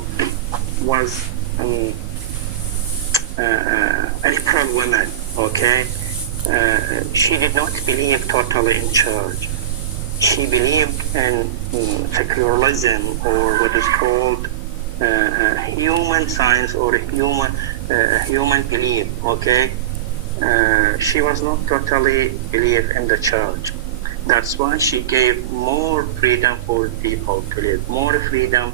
was a liberal woman, okay? she did not believe totally in church. She believed in secularism, or what is called human science or human belief. Okay, she was not totally believe in the church. That's why she gave more freedom for people to live, more freedom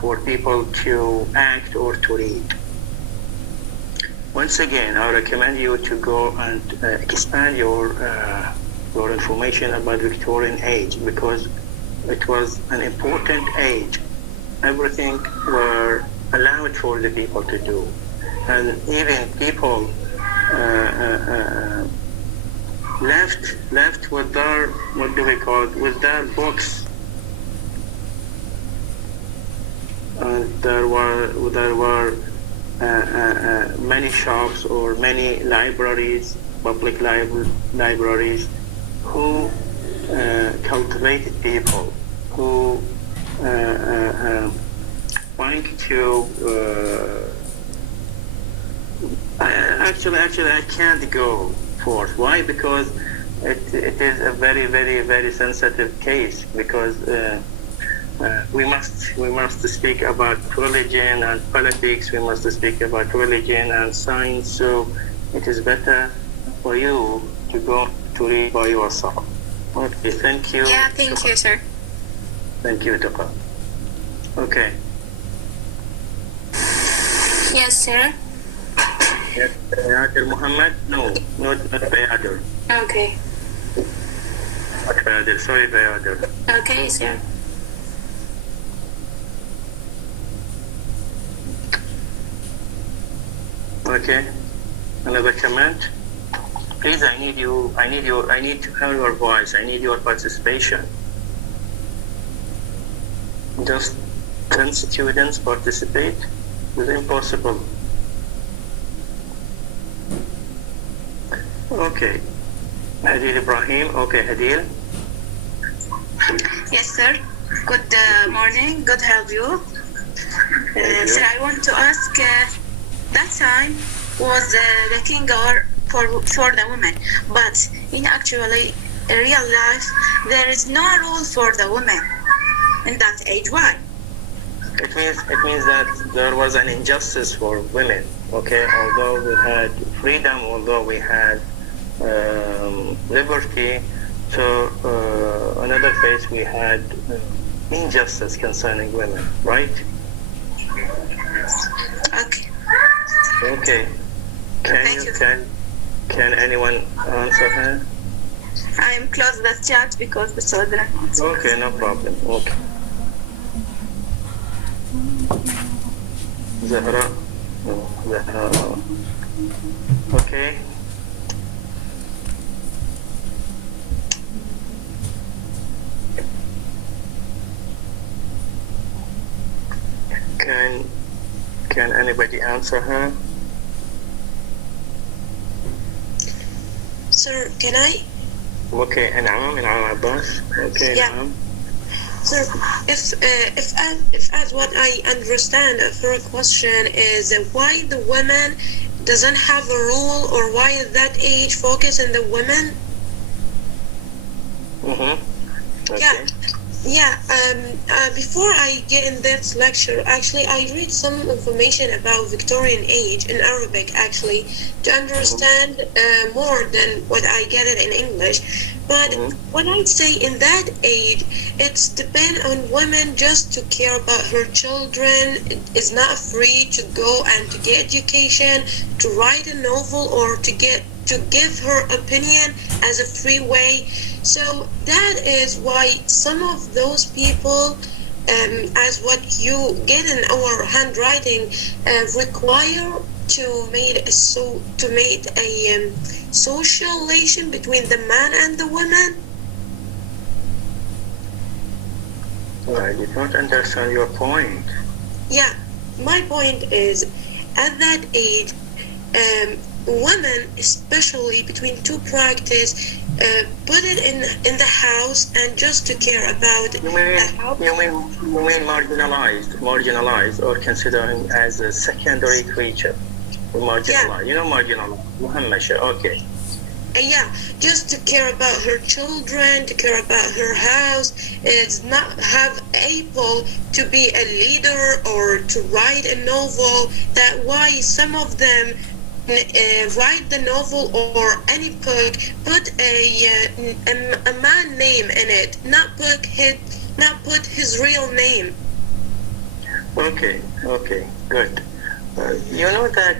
for people to act or to read. Once again, I recommend you to go and expand your information about Victorian age, because it was an important age. Everything were allowed for the people to do, and even people left with their, what do we call it, with their books. And there were many shops or many libraries, public libraries, who cultivated people, who wanted to actually I can't go forth. Why? Because it is a very, very, very sensitive case, because we must speak about religion and politics, we must speak about religion and science, so it is better for you to go to read by yourself. Okay, thank you. Yeah, thank you, sir. Thank you, Tuqa. Okay. Yes, sir. Yes, Bayadir Muhammad? No, not Bayadir. Okay. Not Bayadir, sorry Bayadir. Okay, sir. Okay. Another comment? Please, I need to hear your voice. I need your participation. Just 10 students participate. It's impossible. Okay. Hadil Ibrahim. Okay, Hadil. Yes, sir. Good morning. Good help you. Sir, I want to ask, that time was the king or for the women, but in actually real life, there is no rule for the women in that age. Why? It means that there was an injustice for women. Okay, although we had freedom, although we had liberty, so another phase we had injustice concerning women, right? Okay. Okay. Can anyone answer her? I am close the chat because the children. Okay, no problem. Okay. Zahra. No, Zahra. Okay. Can anybody answer her? Sir, can I? Okay, An'am Abbas. Okay, Yeah. An'am. Sir, if as what I understand of her question is why the women doesn't have a rule, or why at that age focus on the women? Mm-hmm. Okay. Yeah. Yeah, before I get in this lecture, actually, I read some information about Victorian age in Arabic, actually, to understand more than what I get it in English. But what I say in that age, it's depend on women just to care about her children, is not free to go and to get education, to write a novel, or to give her opinion as a free way. So that is why some of those people, as what you get in our handwriting, require to make a social relation between the man and the woman. I did not understand your point. Yeah, my point is, at that age, women, especially between two practice, put it in the house and just to care about You mean marginalized, or considering as a secondary creature. Marginalized. You know, marginalized. مهمشة. Okay. Yeah, just to care about her children, to care about her house, is not have able to be a leader or to write a novel. That why some of them write the novel or any book, put a man name in it, not put his real name. Okay, good. You know that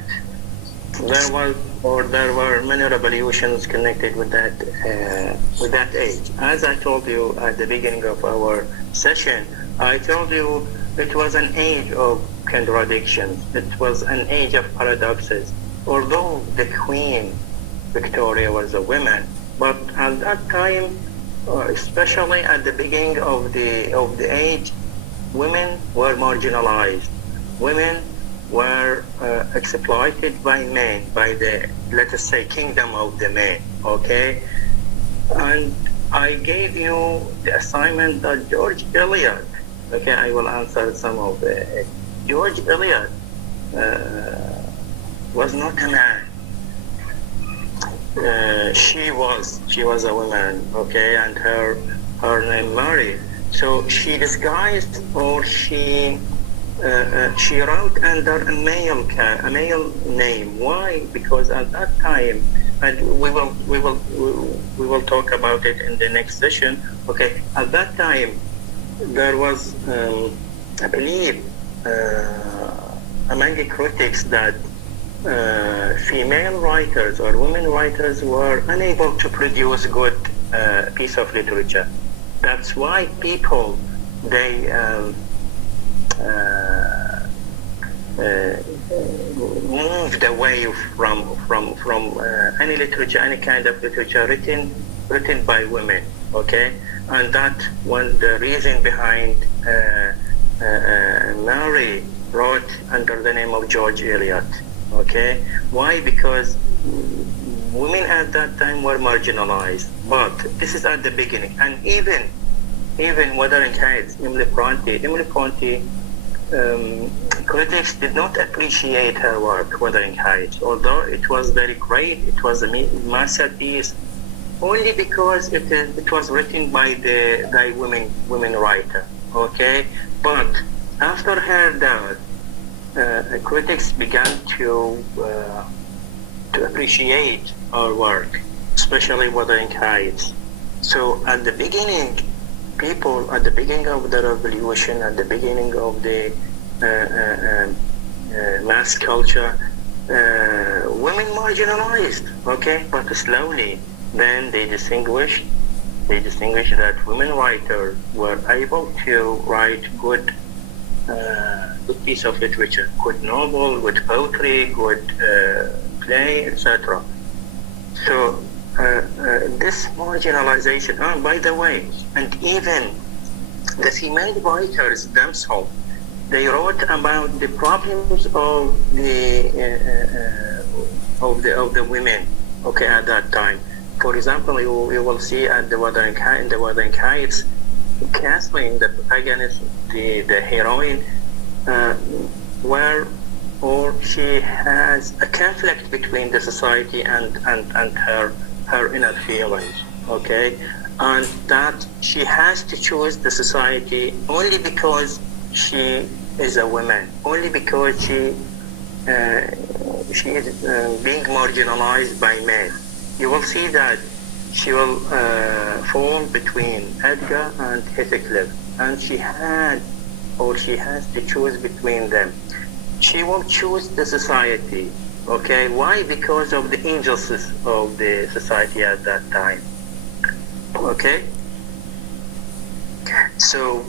there were many revolutions connected with that age. As I told you at the beginning of our session, I told you it was an age of contradictions. It was an age of paradoxes. Although the Queen Victoria was a woman, but at that time, especially at the beginning of the age, women were marginalized. Women were exploited by men, by the, let us say, kingdom of the men, okay? And I gave you the assignment that George Eliot, okay, I will answer some of it. George Eliot was not a man. She was a woman, okay, and her name Mary. So she disguised, or she wrote under a male name. Why? Because at that time, and we will talk about it in the next session. Okay, at that time, there was, I believe, among the critics that female writers or women writers were unable to produce good piece of literature. That's why people they moved away from any literature, any kind of literature written by women. Okay, and that was the reason behind Mary wrote under the name of George Eliot. Okay, why? Because women at that time were marginalized. But this is at the beginning, and even Wuthering Heights, Emily Bronte, critics did not appreciate her work, Wuthering Heights, although it was very great. It was a masterpiece, only because it was written by women writer. Okay, but after her death, critics began to appreciate our work, especially Wuthering Heights. So at the beginning, people at the beginning of the revolution, at the beginning of the mass culture, women marginalized. Okay, but slowly, then they distinguished that women writers were able to write good piece of literature, good novel, good poetry, good play, etc. So this marginalization, and by the way, and even the female writers themselves, they wrote about the problems of the women, okay, at that time. For example, you will see at the Wuthering Heights, Catherine, the protagonist, the heroine, she has a conflict between the society and her inner feelings, okay, and that she has to choose the society only because she is a woman, only because she is being marginalized by men. You will see that she will fall between Edgar and Heathcliff, and she has to choose between them. She will choose the society. Okay, why? Because of the injustice of the society at that time. Okay, so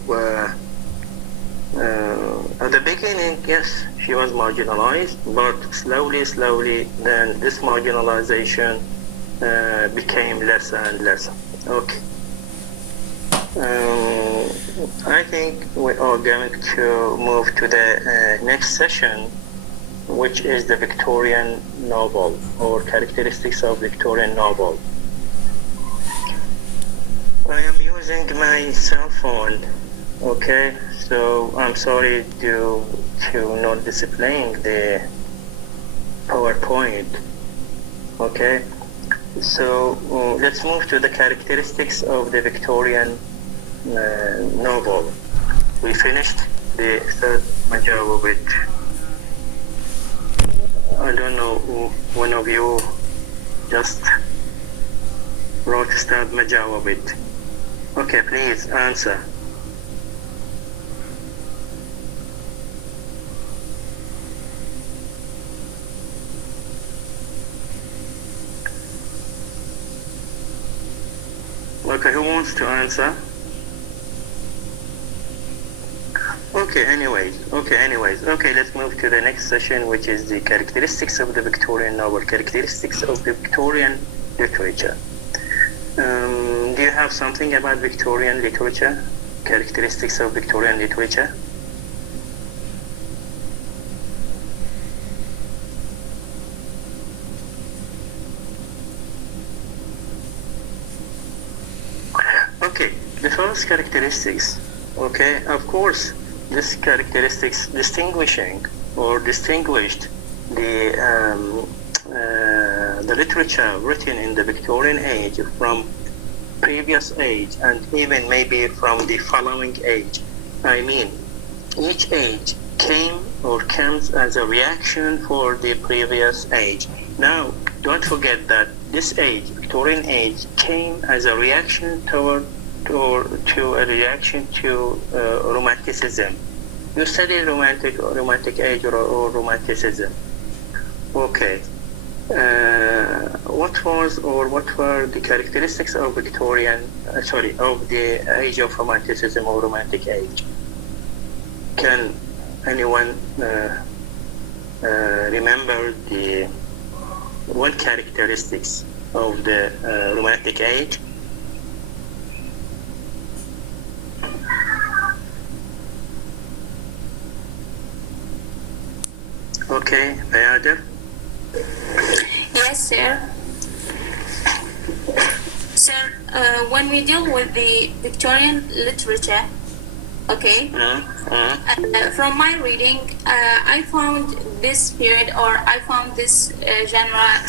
at the beginning, yes, she was marginalized, but slowly, then this marginalization became less and less. Okay. I think we are going to move to the next session, which is the Victorian novel, or characteristics of Victorian novel. I am using my cell phone, okay, so I'm sorry to not displaying the PowerPoint. Okay, so let's move to the characteristics of the Victorian novel. We finished the third majawabit. I don't know, one of you just wrote start majawabit. Okay, please answer. Okay, who wants to answer? Okay, anyways. Okay, let's move to the next session, which is the characteristics of the Victorian novel, characteristics of the Victorian literature. Do you have something about Victorian literature? Characteristics of Victorian literature? Okay, the first characteristics, okay, of course, this characteristics distinguished the literature written in the Victorian age from previous age and even maybe from the following age. I mean, each age came or comes as a reaction for the previous age. Now, don't forget that this age, Victorian age, came as a reaction to Romanticism. You study romantic age or Romanticism. Okay. What were the characteristics of of the age of Romanticism or Romantic age? Can anyone remember the one characteristics of the Romantic age? Okay, Bayadir? Yes, sir. Sir, when we deal with the Victorian literature, okay, from my reading, I found this period, or I found this genre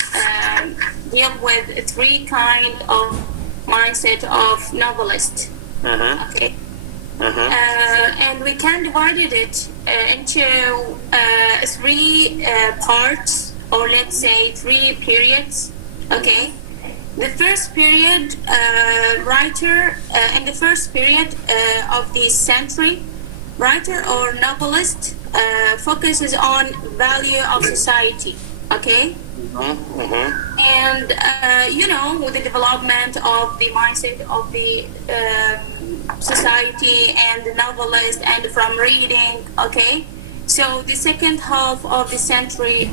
deal with three kind of mindset of novelist. Okay. And we can divide it into three parts, or let's say three periods. Okay. The first period, writer in the first period of the century, writer or novelist focuses on value of society. Okay. And with the development of the mindset of the society and the novelist, and from reading. Okay. So the second half of the century,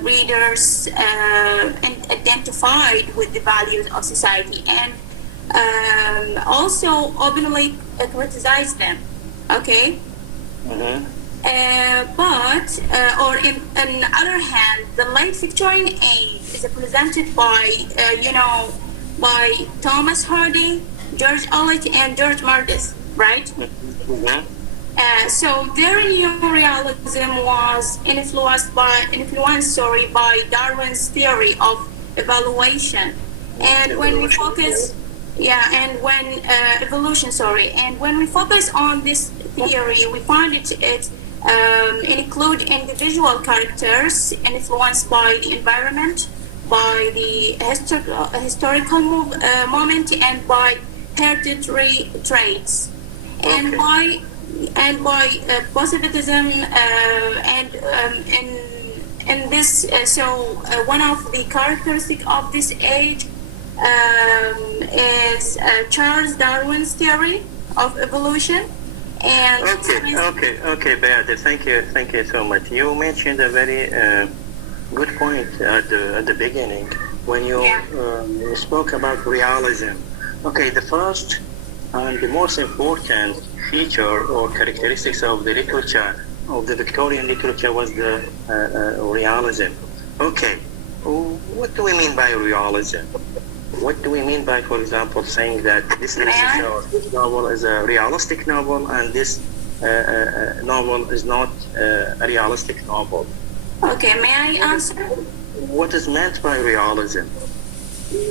readers identified with the values of society and also openly criticized them. Okay. But on the other hand, the late Victorian age is represented by by Thomas Hardy, George Eliot, and George Marcus, right? So their new realism was influenced by Darwin's theory of evaluation. And when we focus, and when we focus on this theory, we find it include individual characters influenced by the environment, by the historical moment, and by hereditary traits, and by positivism, and in this. One of the characteristics of this age is Charles Darwin's theory of evolution. And okay, Beate, thank you so much. You mentioned a very good point at the beginning when you spoke about realism. Okay, the first and the most important feature or characteristics of the literature, of the Victorian literature, was the realism. Okay, what do we mean by realism? What do we mean by, for example, saying that this novel is a realistic novel and this novel is not a realistic novel? Okay, may I answer? What is meant by realism?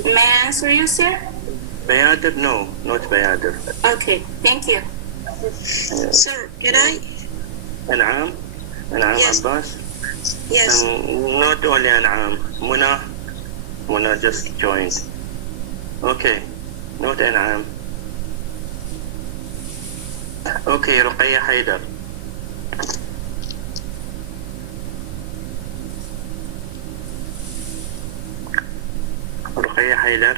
May I answer you, sir? بيادر? No, not بيادر. Okay, thank you. Sir, can I? أنعام Yes. عباس. Yes. Not only أنعام. Muna just joined. Okay, not أنعام. Okay, رقية حيدر. رقية حيدر.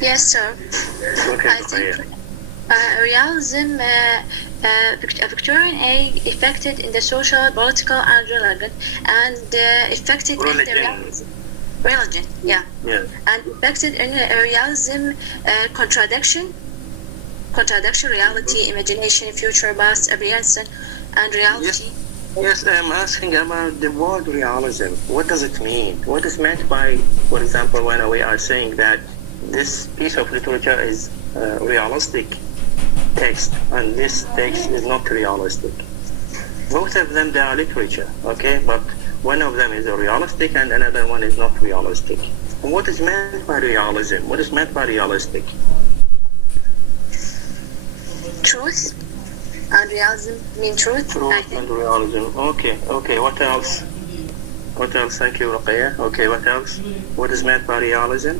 Yes, sir. Okay, I think رقية. realism, a Victorian age affected in the social, political, and religion, and affected in the religion, yeah, and affected in realism, contradiction, reality, imagination, future, past, apprehension, and reality. Yes, I'm asking about the word realism. What does it mean? What is meant by, for example, when we are saying that this piece of literature is realistic text and this text is not realistic? Both of them, they are literature, okay? But one of them is realistic and another one is not realistic. What is meant by realism? What is meant by realistic? Truth. And realism mean truth. Truth and realism. Okay. What else? Thank you, Ruqayya. Okay, what else? What is meant by realism?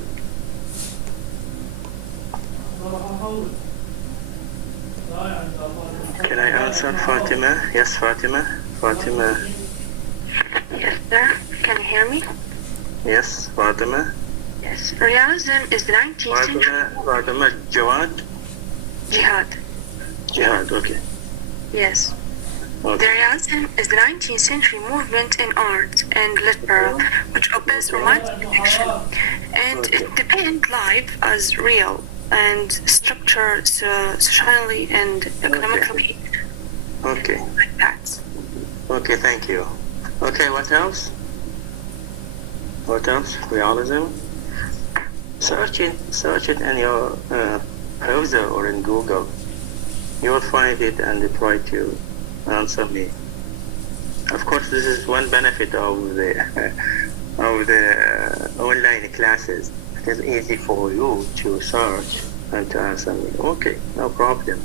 Can I answer, Fatima? Yes, Fatima. Yes, sir. Can you hear me? Yes, Fatima. Yes. Realism is the 19th century. Fatima, Jawad? Jihad, okay. yes. Okay. The realism is the 19th century movement in art and literature which opens romantic fiction, and it depicts life as real and structured socially and economically. Okay. Like that. Okay, thank you. Okay, what else? Realism? Search it in your browser or in Google. You will find it and try to answer me. Of course, this is one benefit of the online classes. It is easy for you to search and to answer me. Okay, no problem.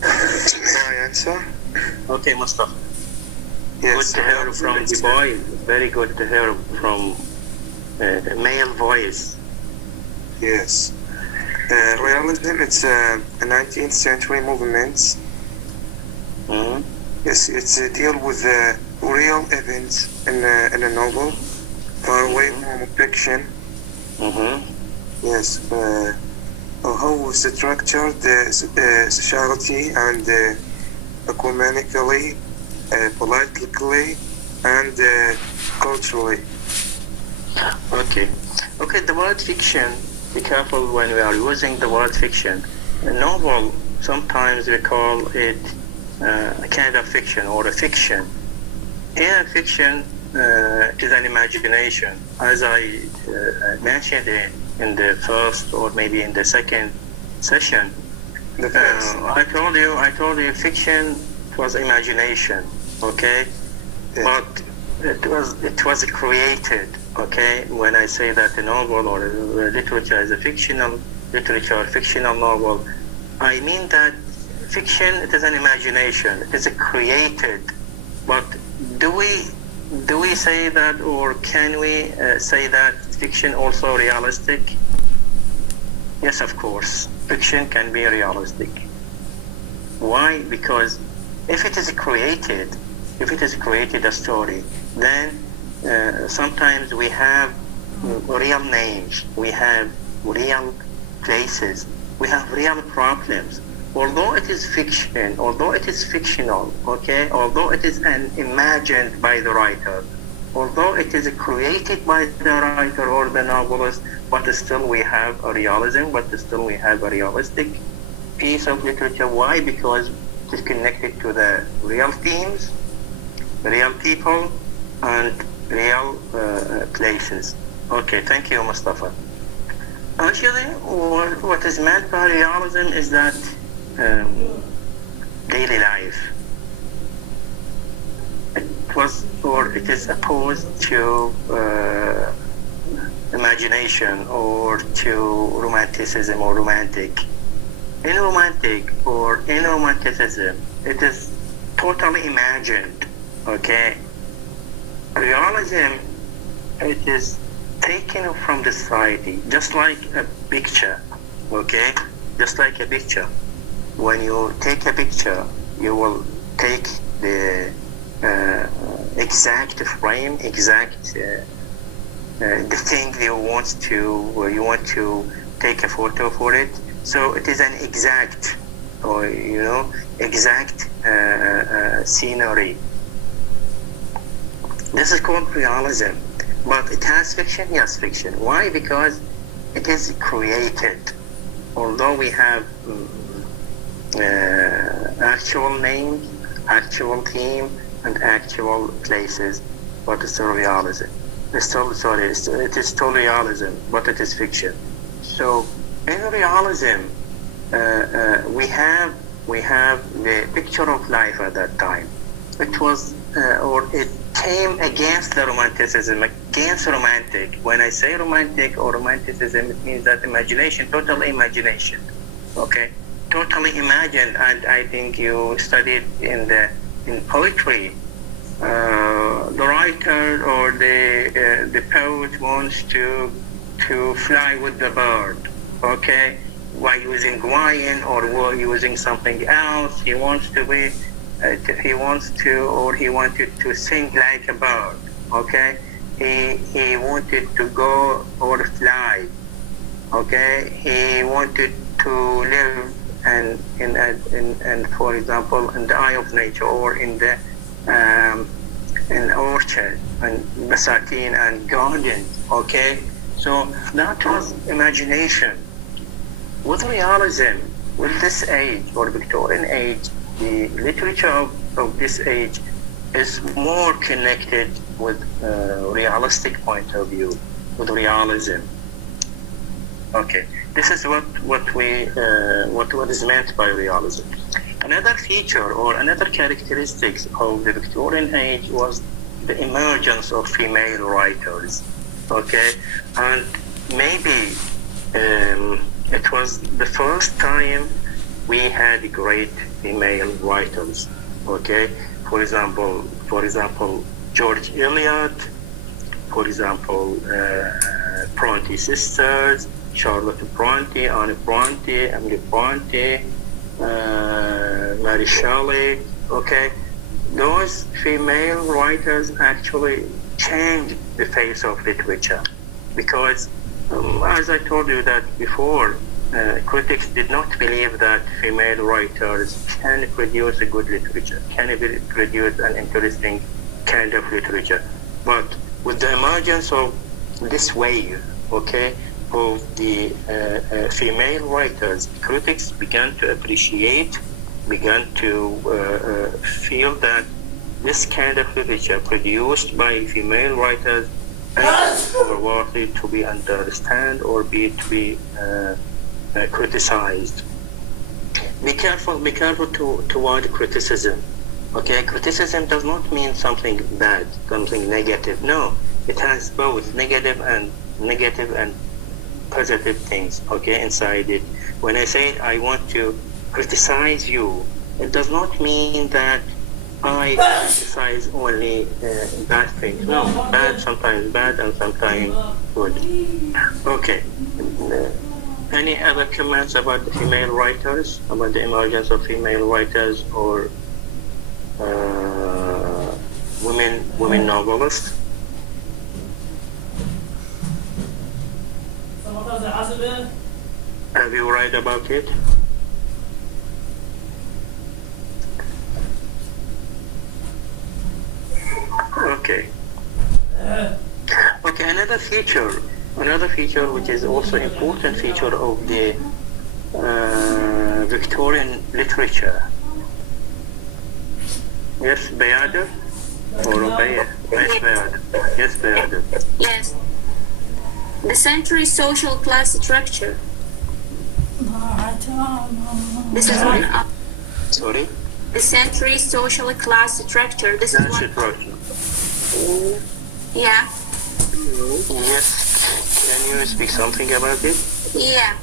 May I answer? Okay, Mustafa. Yes. Good to hear from the boy. Very good to hear from male voice. Yes. Realism, it's a 19th century movement. Mm-hmm. Yes, it's a deal with real events in a novel, far away from fiction. Mm-hmm. Yes. How structured sociality and economically, politically, and culturally. Okay, the word fiction, be careful when we are using the word fiction. A novel, sometimes we call it a kind of fiction or a fiction. Here, fiction is an imagination. As I mentioned in the first or maybe in the second session, I told you fiction was imagination, okay? Yes. But it was created, okay? When I say that a novel or a literature is a fictional literature, fictional novel, I mean that fiction, it is an imagination, it is created. But do we say that, or can we say that fiction also realistic? Yes, of course, fiction can be realistic. Why? Because if it is created a story, then sometimes we have real names, we have real places, we have real problems. Although it is fiction, although it is fictional, okay, although it is imagined by the writer, although it is created by the writer or the novelist, but still we have a realism, but still we have a realistic piece of literature. Why? Because it is connected to the real themes, real people, and real places. Okay, thank you, Mustafa. Actually, what is meant by realism is that daily life. it is opposed to imagination or to romanticism or romantic. In romanticism, it is totally imagined, okay? Realism, it is taken from the society, just like a picture, okay? Just like a picture. When you take a picture, you will take the exact frame, the thing you want to take a photo for it. So it is an exact, or exact scenery. This is called realism. But it has fiction? Yes, fiction. Why? Because it is created. Although we have actual names, actual theme, and actual places, but it's still realism. It is still realism, but it is fiction. So in realism, we have the picture of life at that time. It was, it came against the romanticism, against romantic. When I say romantic or romanticism, it means that imagination, total imagination, okay? Totally imagined, and I think you studied in poetry. The writer or the poet wants to fly with the bird, okay? By using wine or using something else, he wanted to sing like a bird, okay? He wanted to go or fly, okay? He wanted to live and for example in the eye of nature or in the in orchard and basatin and garden, okay? So that was imagination. With realism, with this age or Victorian age, the literature of this age is more connected with realistic point of view, with realism. Okay, this is what is meant by realism. Another feature or another characteristics of the Victorian age was the emergence of female writers. Okay, and maybe it was the first time we had great female writers. Okay, for example, George Eliot, for example, Bronte sisters, Charlotte Bronte, Anne Bronte, Emily Bronte, Mary Shelley. Okay, those female writers actually changed the face of literature, because as I told you that before, critics did not believe that female writers can produce a good literature, can produce an interesting kind of literature. But with the emergence of this wave, okay, of the female writers, critics began to appreciate, began to feel that this kind of literature produced by female writers is worthy to be understood or to be criticized. Be careful toward criticism. Okay, criticism does not mean something bad, something negative. No, it has both negative and positive things, okay, inside it. When I say I want to criticize you, it does not mean that I criticize only bad things. No, sometimes bad and sometimes good. Okay. Any other comments about the female writers, about the emergence of female writers or women novelists? Have you read about it? Okay. Okay, another feature which is also important feature of the Victorian literature. Yes, Bayader? Or Rubaya? Yes, Bayader. Yes, Bayader. Yes. The century social class structure. This is one. Sorry? the century social class structure. This is one. Yeah. Yes. Can you speak something about it? Yeah.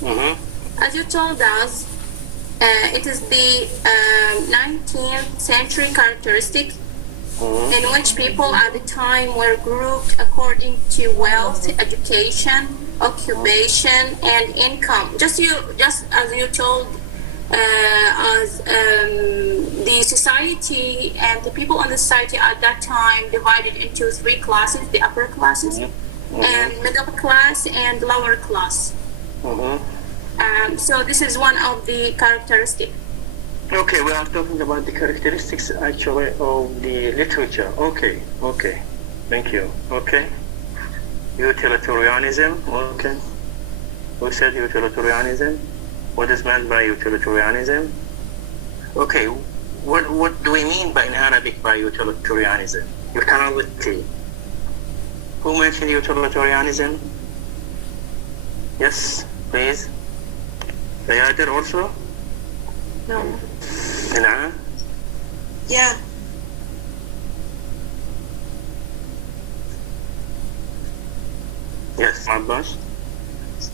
Mm-hmm. As you told us, it is the 19th century characteristic in which people at the time were grouped according to wealth, education, occupation, and income. Just as you told us, the society and the people in the society at that time divided into three classes: the upper classes, and middle class, and lower class. So this is one of the characteristics. Okay, we are talking about the characteristics actually of the literature. Okay, thank you. Okay, utilitarianism. Okay, who said utilitarianism? What is meant by utilitarianism? Okay, what do we mean by in Arabic by utilitarianism? Utility. Who mentioned utilitarianism? Yes, please. Bayadir also? No. نعم. Yeah. Yes, Abbas.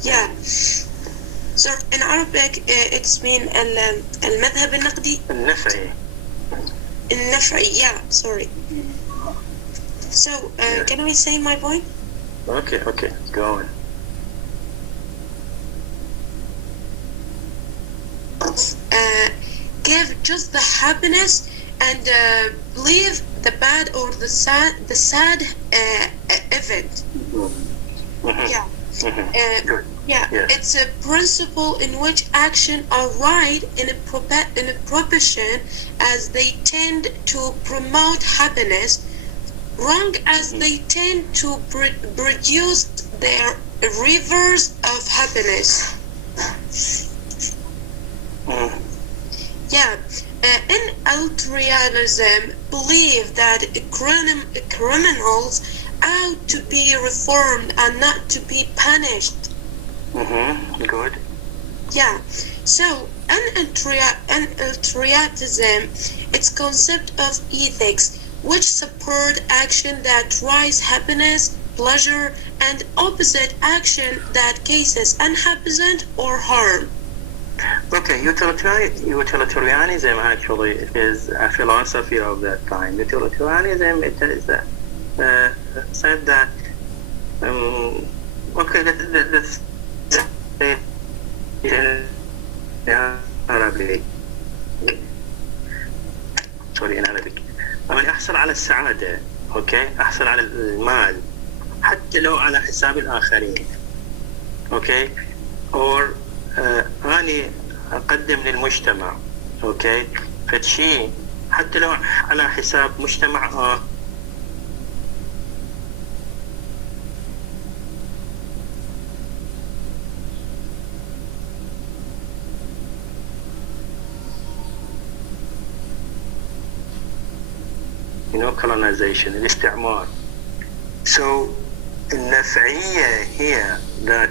Yeah. So in Arabic it's mean المذهب النقدي. النفعي. النفعي. Yeah. Sorry. So can I say my point? Okay. Go on. Give just the happiness and leave the bad or the sad event. Yeah. It's a principle in which action are right in a proportion as they tend to promote happiness, wrong as they tend to produce their reverse of happiness. In altruism, believe that criminals ought to be reformed and not to be punished. Good. Yeah. So, in altruism, it's concept of ethics, which support action that drives happiness, pleasure, and opposite action that causes unhappiness or harm. Okay, utilitarianism actually is a philosophy of that time. Utilitarianism, it is said that, let's say in Arabic. Sorry, in Arabic. أنا أحصل على السعادة، أوكي؟ أحصل على المال حتى لو على حساب الآخرين، أوكي؟ or أنا أقدم للمجتمع، أوكي؟ فشي حتى لو على حساب مجتمع colonization, الاستعمار. So النفعية here that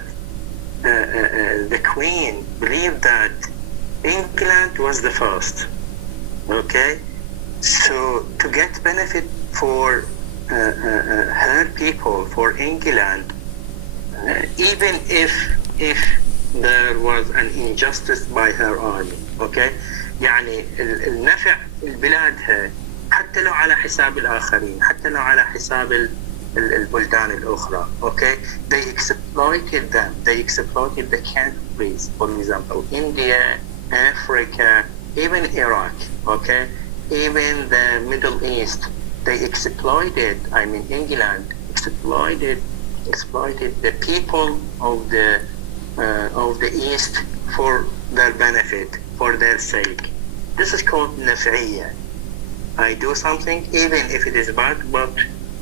the queen believed that England was the first, okay? So to get benefit for her people, for England, even if there was an injustice by her army, okay? يعني النفع لبلادها حتى لو على حساب الآخرين، حتى لو على حساب البلدان الأخرى، okay? They exploited them. They exploited the countries, for example, India, Africa, even Iraq, okay? Even the Middle East. They exploited, England exploited the people of the East for their benefit, for their sake. This is called naf'iyya. I do something, even if it is bad, but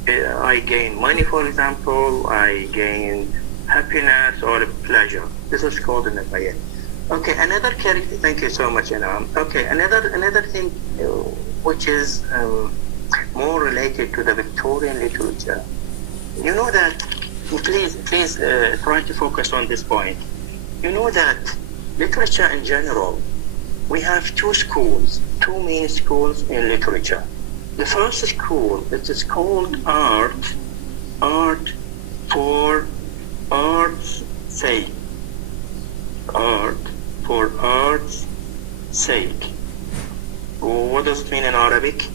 I gain money, for example, I gain happiness or pleasure. This is called naf'iyya. Okay, another character. Thank you so much, Anam. Okay, another thing which is more related to the Victorian literature. You know that. Please try to focus on this point. You know that literature in general we have two main schools in literature. The first school, it is called art for art's sake. Art for art's sake. What does it mean in Arabic?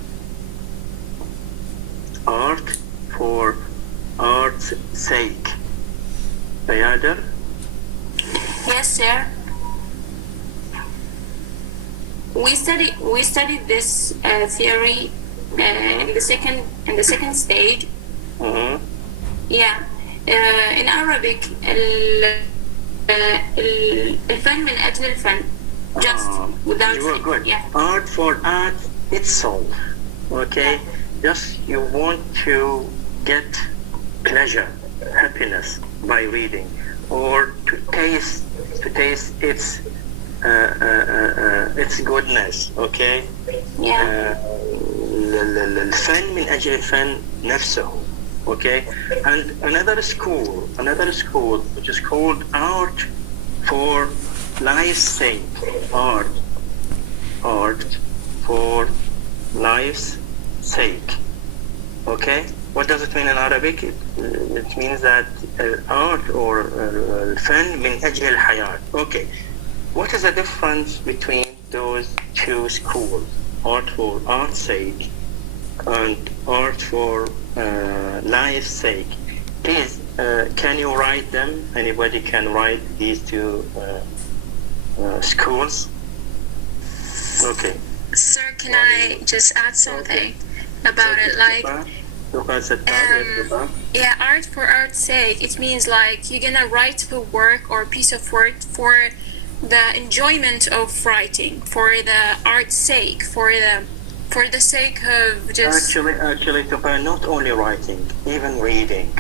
Art for art's sake. Bayader? Yes, sir. We studied this theory in the second stage. Mm-hmm. Yeah. In Arabic الفن من أجل الفن. Just without you are good. Yeah. Art for art itself. Okay? Just you want to get pleasure, happiness by reading, or to taste its goodness. Okay? Yeah. الفن من أجل الفن نفسه. Okay? And another school which is called art for life's sake. Art for life's sake. Okay? What does it mean in Arabic? It means that art or الفن من أجل الحياة. Okay. What is the difference between those two schools? Art for art's sake and art for life's sake. Please, can you write them? Anybody can write these two schools? Okay. Sir, can I just add something about it? Like, yeah, art for art's sake, it means like you're gonna write a work or piece of work for the enjoyment of writing, for the art's sake, for the sake of just... Actually, not only writing, even reading.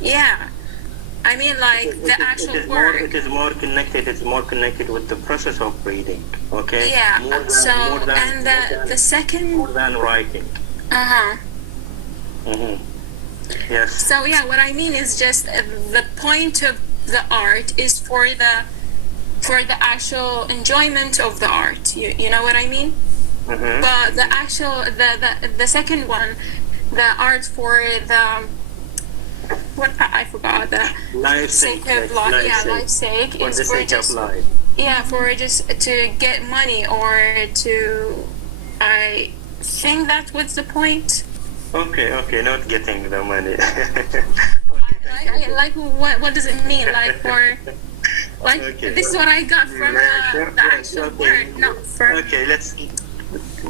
Yeah. I mean, like, the actual work. It is more connected with the process of reading, okay? Yeah, the second... More than writing. Uh-huh. Mm-hmm. Yes. So, yeah, what I mean is just the point of the art is for the actual enjoyment of the art. You know what I mean? Mm-hmm. But the actual, the second one, the art for the... What I forgot the life sake of life. Yeah, life's sake for is the for sake just of life. Yeah, for just to get money or to. I think that was the point. Okay, not getting the money. Like what does it mean? Like for like this is what I got from the actual word, not from. Okay,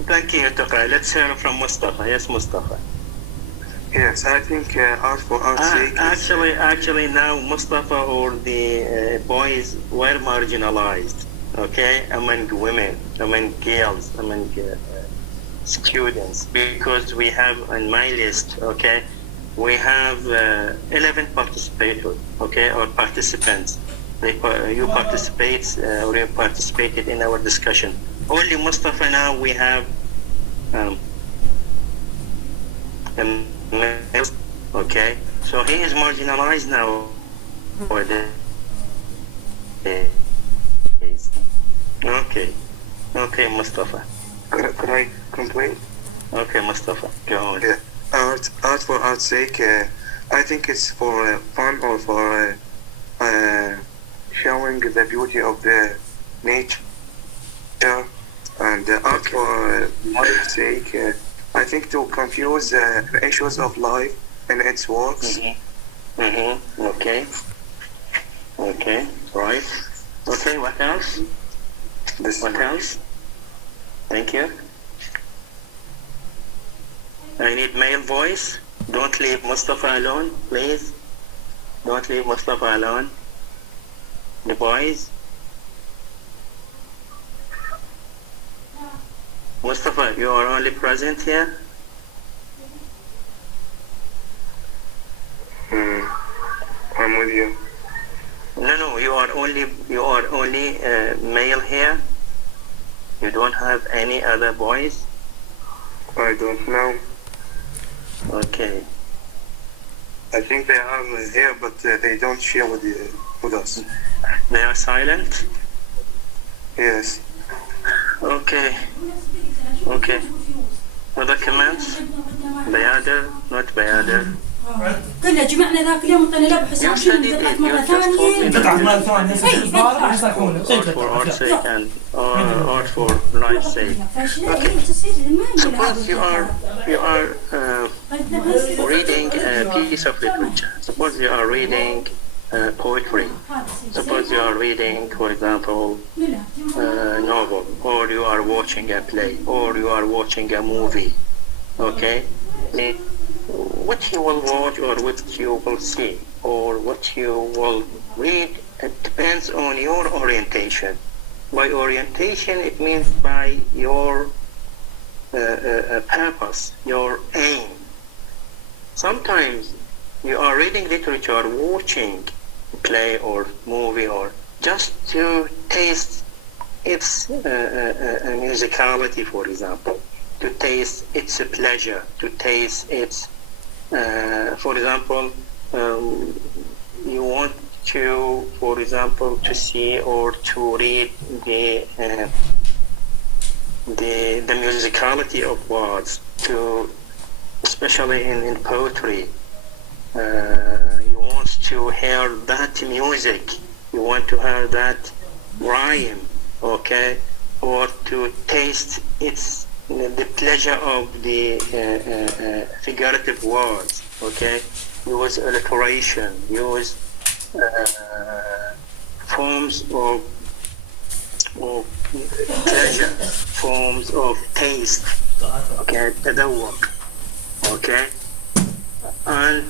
thank you, Tuqa. Let's hear from Mustafa. Yes, Mustafa. Yes, I think art for art's sake. Actually, now Mustafa or the boys were marginalized, okay, among women, among girls, among students, because we have on my list, okay, we have 11 participators, okay, or participants. You participated in our discussion. Only Mustafa now we have. Okay, so he is marginalized now for the okay, Mustafa. Could I complain? Okay, Mustafa, go on. Yeah. Art for art's sake, I think it's for fun or for showing the beauty of the nature, and art for life's sake, I think to confuse the issues of life and its works. Okay, right. Okay, what else? What else? Thank you. I need male voice. Don't leave Mustafa alone, please. Don't leave Mustafa alone. The boys. Mustafa, you are only present here? I'm with you. No, you are only male here. You don't have any other boys? I don't know. Okay. I think they are here, but they don't share with us. They are silent? Yes. Okay. Okay. Other comments? بيادر, not بيادر. كلها جمعنا ذاك اليوم وطلعنا له بحساب You شنو studied قطعت it. مرة You just told me ثانية. قطعت مرة that ثانية يصيحونه art for art's sake and art for life's sake. Suppose you are reading a piece of literature. Suppose you are reading poetry. Suppose you are reading, for example, a novel, or you are watching a play, or you are watching a movie. Okay? What you will watch or what you will see or what you will read, it depends on your orientation. By orientation, it means by your purpose, your aim. Sometimes you are reading literature, watching play or movie, or just to taste its musicality, for example, to taste its pleasure, to taste its, for example, you want to, for example, to see or to read the musicality of words, to, especially in poetry. You want to hear that music, you want to hear that rhyme, okay, or to taste the pleasure of the figurative words, okay. Use alliteration, use forms of pleasure, forms of taste, okay, تذوق, okay. And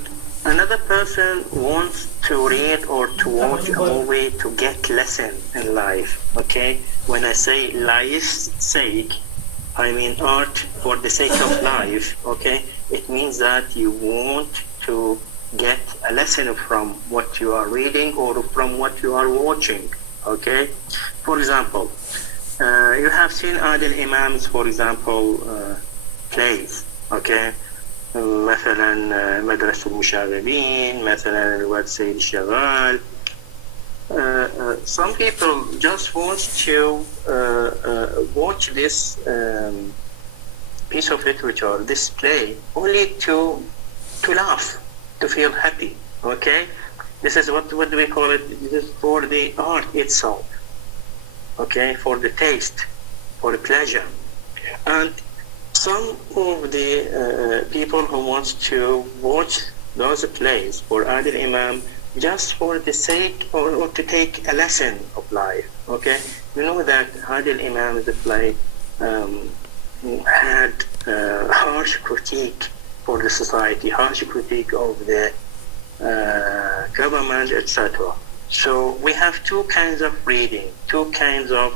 another person wants to read or to watch a movie to get lesson in life, okay. When I say life's sake, I mean art for the sake of life, okay. It means that you want to get a lesson from what you are reading or from what you are watching, okay. For example, you have seen Adil Imam's, for example, plays, okay. مثلا مدرسة المشاغبين, مثلا الواد سيد الشغال. Some people just want to watch this piece of literature, this play, only to laugh, to feel happy, okay. This is what do we call it? This is for the art itself, okay, for the taste, for the pleasure. And some of the people who want to watch those plays for Adil Imam just for the sake or to take a lesson of life, okay. You know that Adil Imam's play had harsh critique for the society, harsh critique of the government, etc. So we have two kinds of reading, two kinds of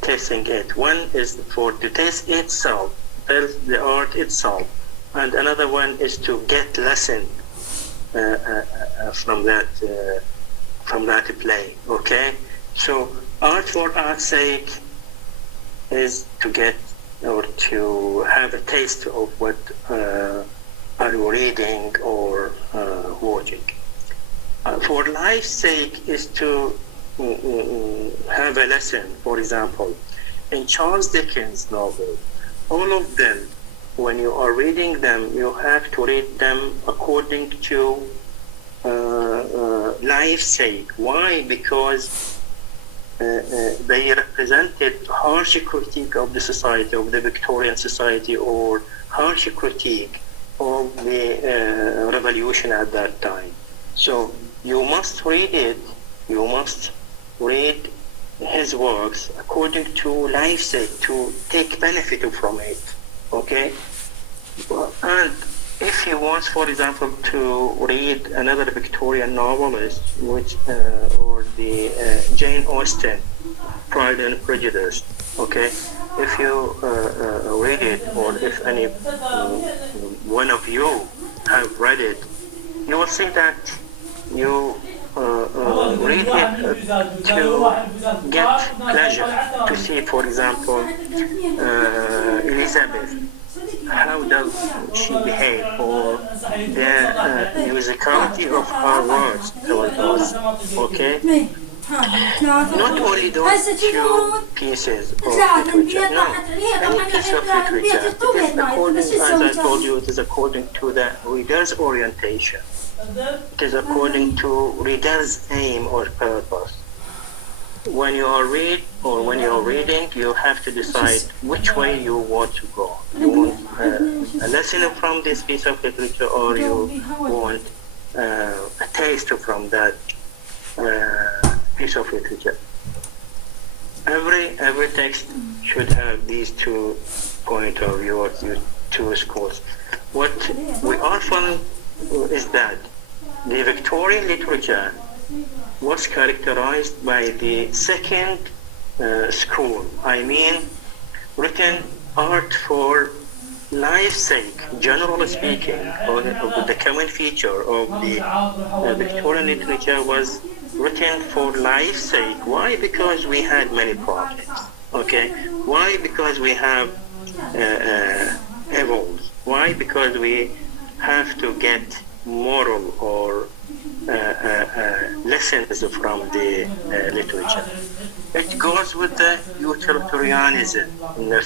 tasting it. One is for to taste itself, the art itself, and another one is to get lesson from that play, okay. So art for art's sake is to get or to have a taste of what are you reading or watching. For life's sake is to have a lesson. For example, in Charles Dickens' novel, all of them, when you are reading them, you have to read them according to life's sake. Why? Because they represented harsh critique of the society, of the Victorian society, or harsh critique of the revolution at that time. So you must read it, you must read his works according to life's sake, to take benefit from it, okay? And if he wants, for example, to read another Victorian novelist, which or the Jane Austen, Pride and Prejudice, okay? If you read it, or if any one of you have read it, you will see that you read it to get pleasure, to see, for example, Elizabeth, how does she behave, or the musicality of her words towards us, okay? Not only those two pieces of literature, no. Any piece of literature, it is according, as I told you, it is according to the reader's orientation. It is according to reader's aim or purpose. When you are when you are reading, you have to decide which way you want to go. You want a lesson from this piece of literature, or you want a taste from that piece of literature. Every text should have these two point of view or two schools. What we are following is that the Victorian literature was characterized by the second school. I mean, written art for life's sake, generally speaking, or the common feature of the Victorian literature was written for life's sake. Why? Because we had many problems. Okay. Why? Because we have evils. Why? Because we have to get moral or lessons from the literature. It goes with the utilitarianism in the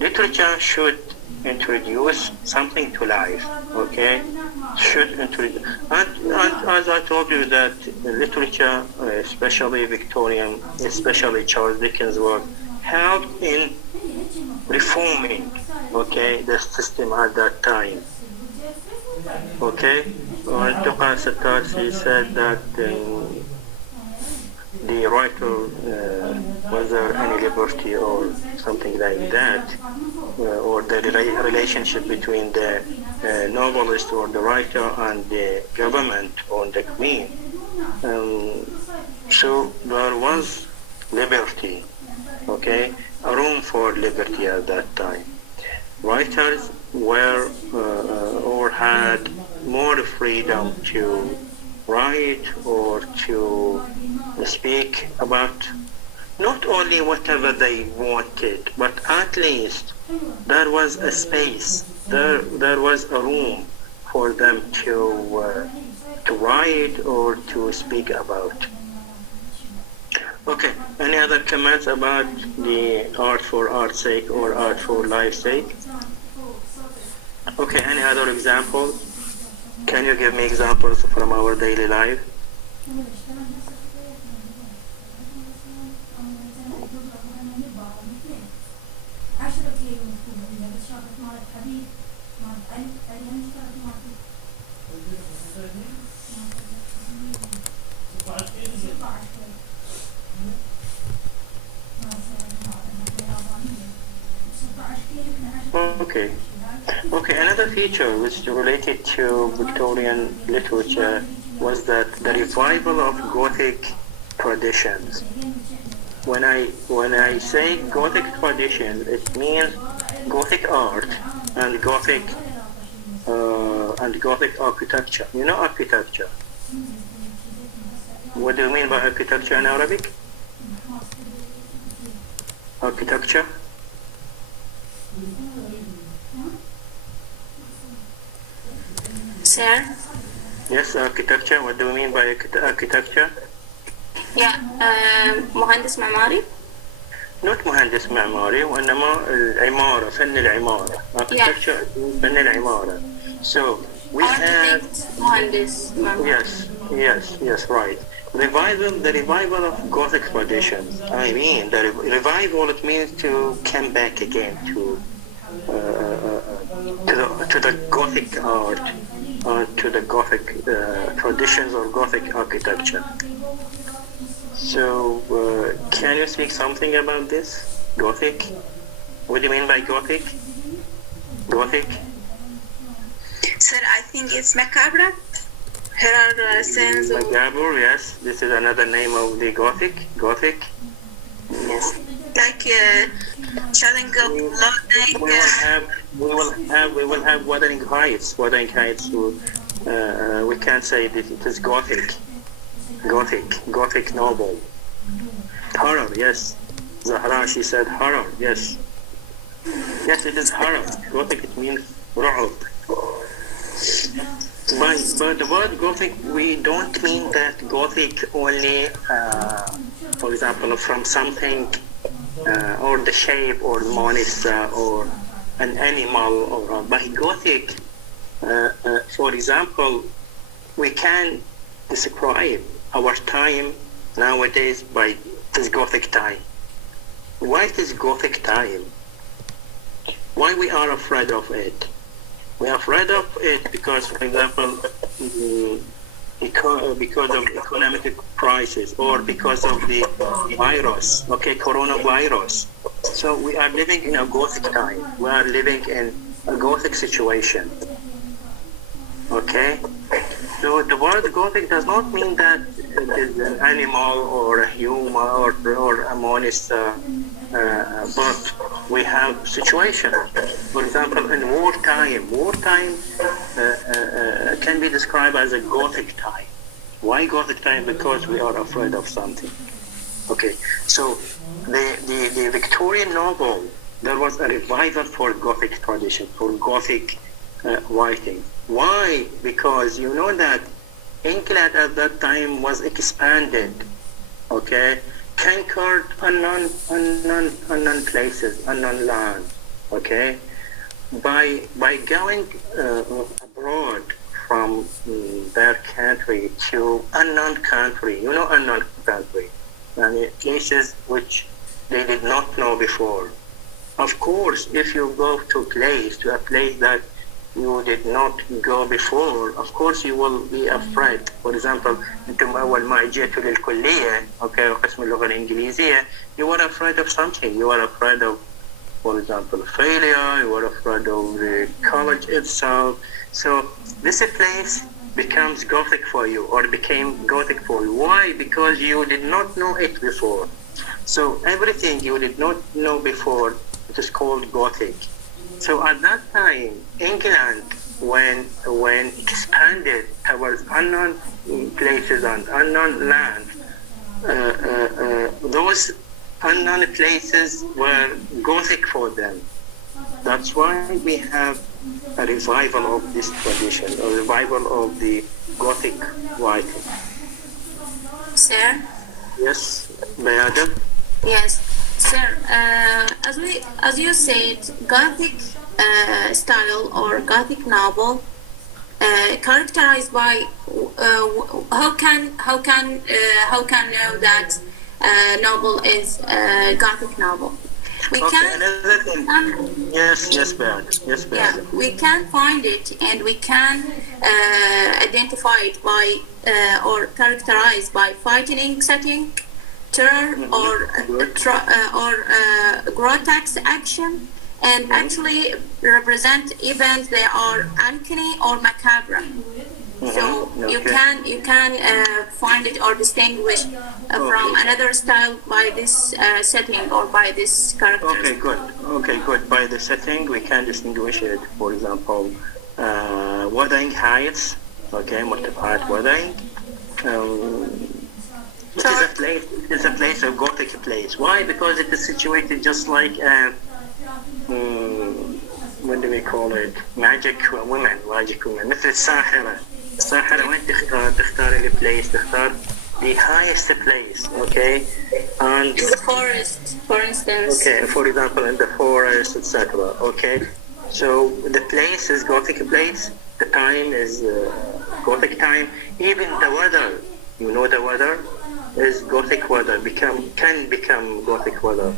literature should introduce something to life, okay? Should introduce, and as I told you that literature, especially Victorian, especially Charles Dickens' work, helped in reforming, okay, the system at that time, okay? And Tuqa Satarsi said that the writer, was there any liberty or something like that, or the relationship between the novelist or the writer and the government or the queen. So there was liberty, okay, a room for liberty at that time. Writers were or had more freedom to write or to speak about not only whatever they wanted, but at least there was a space, there was a room for them to write or to speak about. Okay, any other comments about the art for art's sake or art for life's sake? Okay, any other example? Can you give me examples from our daily life? Okay, another feature which is related to Victorian literature was that the revival of Gothic traditions. When I say Gothic traditions, it means Gothic art and Gothic architecture. You know architecture? What do you mean by architecture in Arabic? Architecture? Sir? Yes, architecture. What do you mean by architecture? Yeah, مهندس معماري. Not مهندس معماري وإنما العمارة، فن العمارة. Architecture is فن العمارة. So we have مهندس معماري. Yes, right. The revival of Gothic traditions. I mean, the revival, it means to come back again to the Gothic art, to the Gothic traditions or Gothic architecture. So, can you speak something about this? Gothic? What do you mean by Gothic? Gothic? Sir, I think it's macabre. Here are scenes of... Macabre, yes. This is another name of the Gothic. Gothic? Yes. Like shutting up loading. We will have Wuthering Heights. Wuthering Heights. We can't say that it is Gothic. Gothic novel. Horror, yes. Zahra, she said horror, yes. Yes, it is horror. Gothic, it means رعب. By the word Gothic, we don't mean that Gothic only, for example, from something or the shape or monster or an animal, or by Gothic, for example, we can describe our time nowadays by this Gothic time. Why this Gothic time? Why we are afraid of it? We are afraid of it because, for example, because of economic crisis or because of the virus, coronavirus. So we are living in a Gothic time. We are living in a Gothic situation. Okay? So the word Gothic does not mean that it is an animal or a human or a monster, but we have situations. For example, in wartime can be described as a Gothic time. Why Gothic time? Because we are afraid of something. Okay, so the Victorian novel, there was a revival for Gothic tradition, for Gothic writing. Why? Because you know that England at that time was expanded, okay, conquered unknown places, unknown land, okay. By going abroad from their country to unknown country, unknown country, and places which they did not know before. Of course, if you go to a place that you did not go before, of course you will be afraid. For example, انتم أول ما جيتوا للكلية، okay، قسم اللغة الإنجليزية, you were afraid of something. You were afraid of, for example, failure. You were afraid of the college itself. So this place becomes Gothic for you, or became Gothic for you. Why? Because you did not know it before. So everything you did not know before, it is called Gothic. So at that time, England, when expanded towards unknown places and unknown lands, those unknown places were Gothic for them. That's why we have a revival of this tradition, a revival of the Gothic writing. Sir? Yes, Bayada? Yes, sir. As you said, Gothic style or Gothic novel characterized by how can know that novel is Gothic novel? We can. Another thing. Yes, Bayada. Yeah, we can find it and we can identify it by or characterized by frightening setting, terror, or grotesque action, and actually represent events that are uncanny or macabre. So you can find it or distinguish from another style by this setting or by this character. Okay, good. By the setting, we can distinguish it. For example, Wuthering Heights. Okay, Murtabhat Wuthering. It is a place, a Gothic place. Why? Because it is situated just like what do we call it? Magic women. مثل الساحرة وين تختار البلايس، تختار the highest place, okay? And the forest, for instance. Okay, for example, in the forest, etc. Okay, so the place is Gothic place. The time is Gothic time. Even the weather, the weather is Gothic weather. Can become Gothic weather.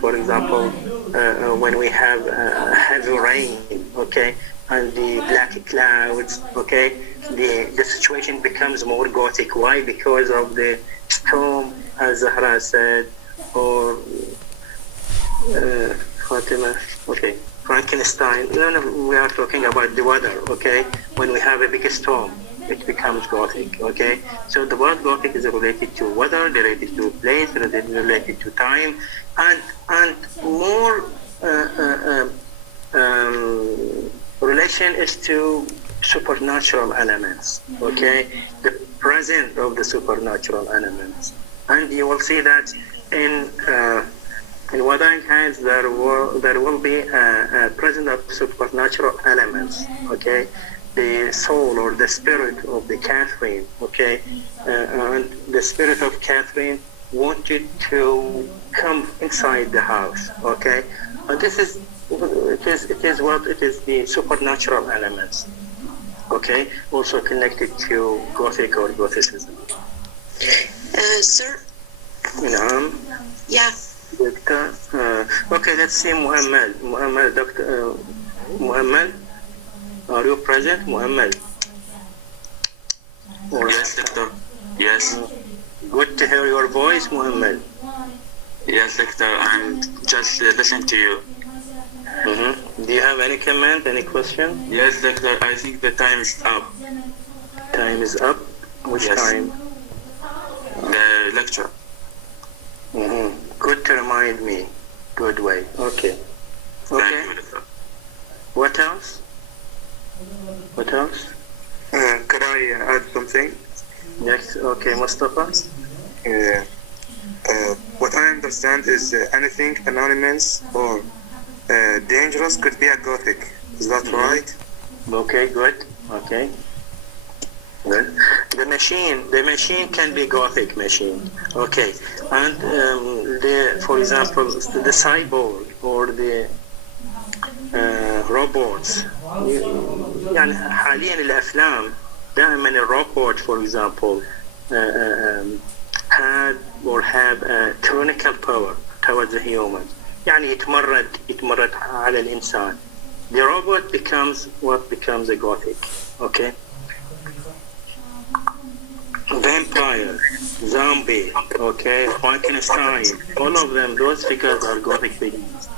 For example, when we have heavy rain, okay, and the black clouds, okay, the situation becomes more Gothic. Why? Because of the storm, as Zahra said, or Fatima, okay, Frankenstein. We are talking about the weather, okay? When we have a big storm, it becomes Gothic, okay? So the word Gothic is related to weather, related to place, related to time, and more relation is to supernatural elements, okay? The presence of the supernatural elements. And you will see that in Wuthering Heights there will be a presence of supernatural elements, okay? the soul or the spirit of the Catherine, okay, and the spirit of Catherine wanted to come inside the house, okay, and this is it is the supernatural elements, okay, also connected to Gothic or Gothicism. Sir? Yeah. Doctor, okay, let's see Muhammad, Dr. Muhammad, are you present, Muhammad? Yes, doctor. Yes. Good to hear your voice, Muhammad. Yes, doctor. I'm just listening to you. Mm-hmm. Do you have any comment, any question? Yes, doctor. I think the time is up. Time is up? Which time? The lecture. Mm-hmm. Good to remind me. Good way. Okay. Thank you, doctor. What else? What else? Could I add something? Yes, okay, Mustafa. What I understand is anything anonymous or dangerous could be a Gothic. Is that right? Okay, good. Okay. Good. The machine can be Gothic machine. Okay. And for example, the cyborg or the robots. يعني حاليا الأفلام دائما الروبوت for example had or have a tyrannical power towards the human. يعني يتمرد على الإنسان. The robot becomes a Gothic. Okay. Vampire, zombie, okay, Frankenstein, all of them, those figures are Gothic figures.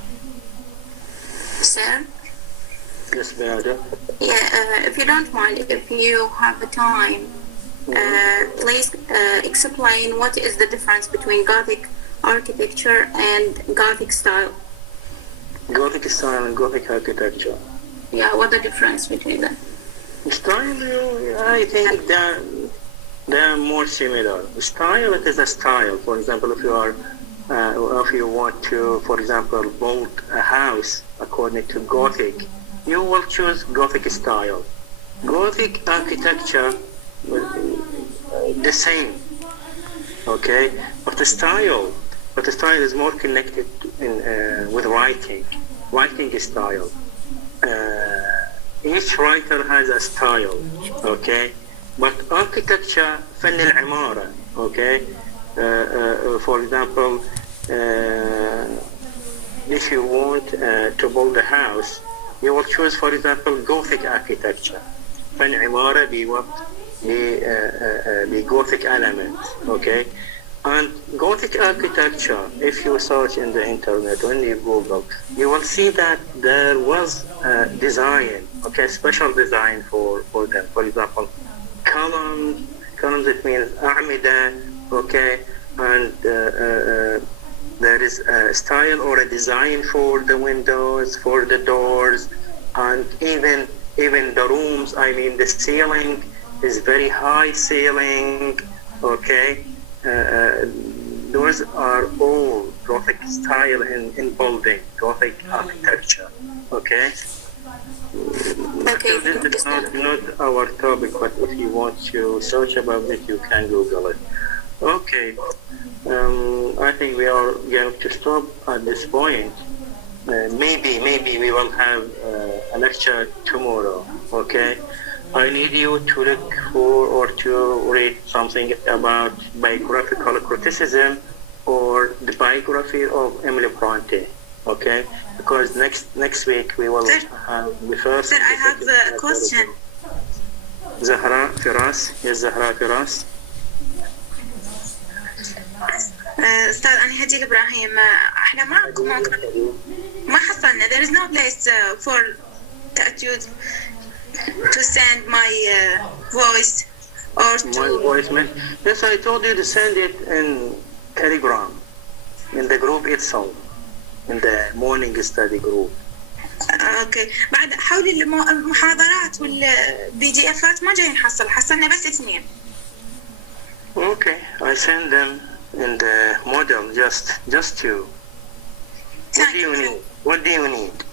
Sir? Yes, Beata. Yeah, if you don't mind, if you have the time, please explain what is the difference between Gothic architecture and Gothic style. Gothic style and Gothic architecture. Yeah, what the difference between them? Style, I think they're more similar. Style, it is a style. For example, if you want to, for example, build a house according to Gothic, you will choose Gothic style. Gothic architecture, the same. Okay, but the style is more connected with writing style. Each writer has a style. Okay. But architecture, فن العمارة, okay? For example, if you want to build a house, you will choose, for example, Gothic architecture. فن عمارة Gothic elements, okay? And Gothic architecture, if you search in the internet, when you Google, you will see that there was a design, okay, special design for them. For example, columns it means أعمدة, okay, and there is a style or a design for the windows, for the doors, and even the rooms. I mean, the ceiling is very high ceiling, okay. Those are all Gothic style in building, Gothic architecture, okay. Okay. This is not our topic, but if you want to search about it, you can Google it. Okay. I think we are going to stop at this point. Maybe we will have a lecture tomorrow. Okay. I need you to look for or to read something about biographical criticism or the biography of Emily Bronte. Okay, because next week we will have the first. Sir, I have a question. Zahra Firas. Yes, Zahra Firas. أستاذ أنا هديل إبراهيم إحنا ما حصلنا. There is no place for to send my voice or to. My voicemail. Yes, I told you to send it in Telegram, in the group itself. In the morning study group. اوكي بعد حول المحاضرات والبي دي افات ما جاي نحصل حصلنا بس 2. Okay, I send them in the model just 2. What do you need?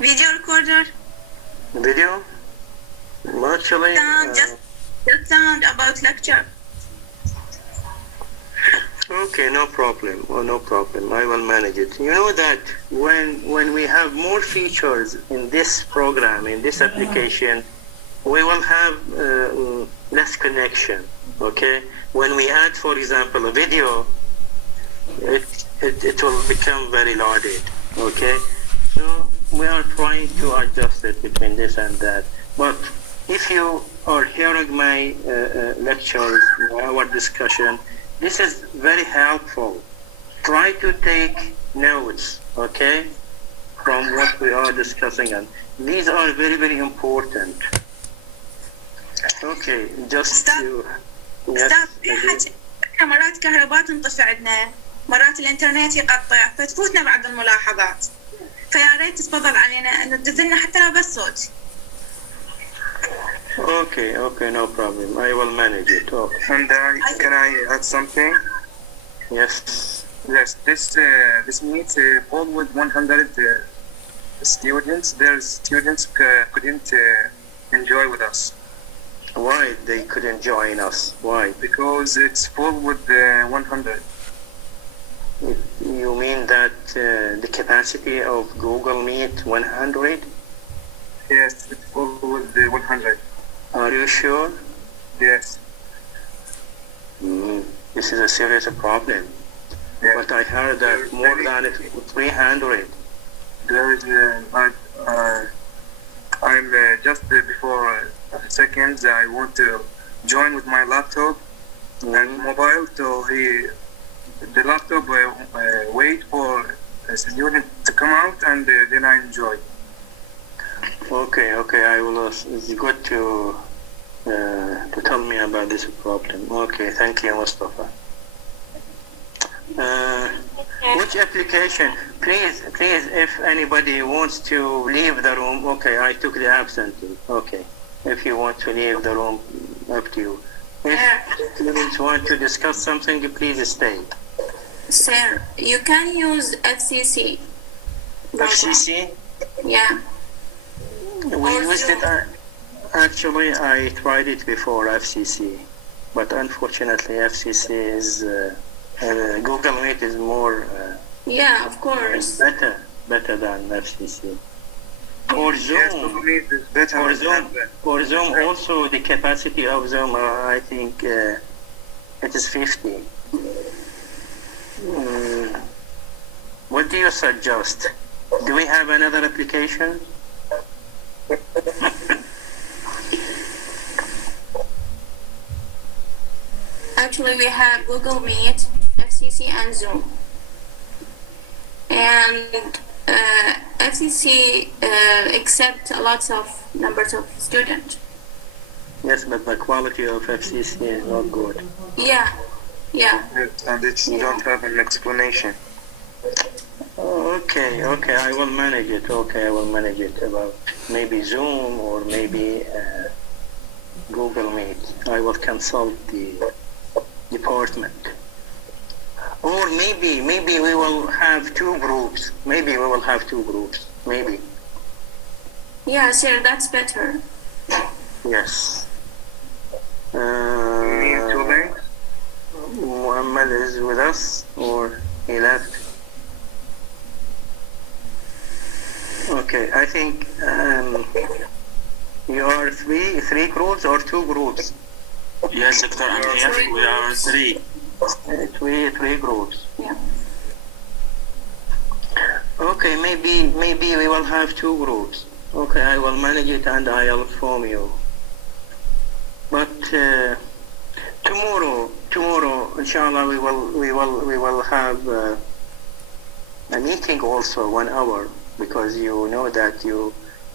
Video recorder. Video? Actually, Just sound about lecture. okay, no problem. Well, no problem. I will manage it. You know that when we have more features in this program, in this application, we will have less connection. Okay. When we add, for example, a video, it will become very loaded. Okay. So we are trying to adjust it between this and that. But if you are hearing my lectures, our discussion, this is very helpful. Try to take notes, okay, from what we are discussing, and these are very, very important. Okay, just to... Yes, مرات كهرباء تنطفي عندنا، مرات الانترنت يقطع، فتفوتنا بعض الملاحظات. فيا ريت تتفضل علينا انه تدزلنا حتى لو بس صوت. Okay, no problem. I will manage it. Okay. And can I add something? Yes. Yes, this meets all with 100 students. Their students couldn't enjoy with us. Why they couldn't join us? Why? Because it's full with 100. You mean that the capacity of Google Meet 100? Yes, it's full with 100. Are you sure? Yes. This is a serious problem. Yes. But I heard that more than 300. There is, I'm just before seconds, I want to join with my laptop and mobile, so the laptop wait for a student to come out, and then I enjoy. Okay, I will. It's good to tell me about this problem. Okay, thank you, Mustafa. Which application? Please, if anybody wants to leave the room, okay, I took the absentee. Okay, if you want to leave the room, up to you. If students want to discuss something, please stay. Sir, you can use FCC. FCC? Yeah. We used it. Actually, I tried it before FCC, but unfortunately, FCC is Google Meet is more. Yeah, of course. Better than FCC. For Zoom, for Zoom, also the capacity of Zoom, I think it is 50. What do you suggest? Do we have another application? Actually, we have Google Meet, FCC, and Zoom. And FCC accepts a lot of numbers of students. Yes, but the quality of FCC is not good. Yeah. And it don't have an explanation. Okay, I will manage it. Okay, I will manage it about maybe Zoom or maybe Google Meet. I will consult the department. Or maybe we will have two groups. Maybe. Yeah, sure, that's better. Yes. Too late? Muhammad is with us, or he left? Okay, I think you are three groups or two groups? Yes, Doctor, I'm here. We are three. Three groups. Yeah. Okay, maybe we will have two groups. Okay, I will manage it and I'll inform you. But tomorrow, inshallah, we will have a meeting also 1 hour, because you know that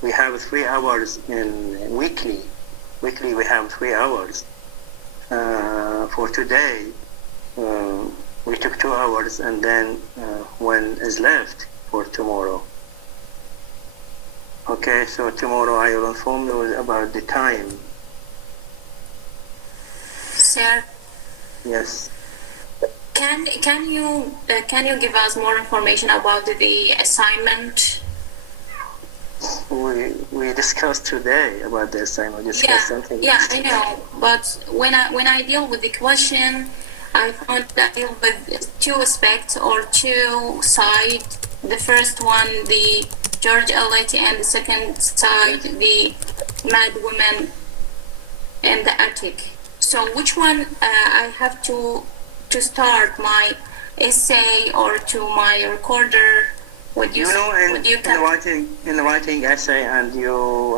we have 3 hours in weekly. Weekly we have 3 hours. For today, we took 2 hours, and then 1 is left for tomorrow. Okay, so tomorrow I will inform you about the time. Sir? Yes. Can you give us more information about the assignment? we discussed today about this. I know discussed something. Yeah, I know. But when I deal with the question, I found that I deal with two aspects or two sides. The first one, the George Eliot, and the second side, the mad woman in the attic. So which one I have to start my essay or to my recorder? Would you know, in the writing essay, and you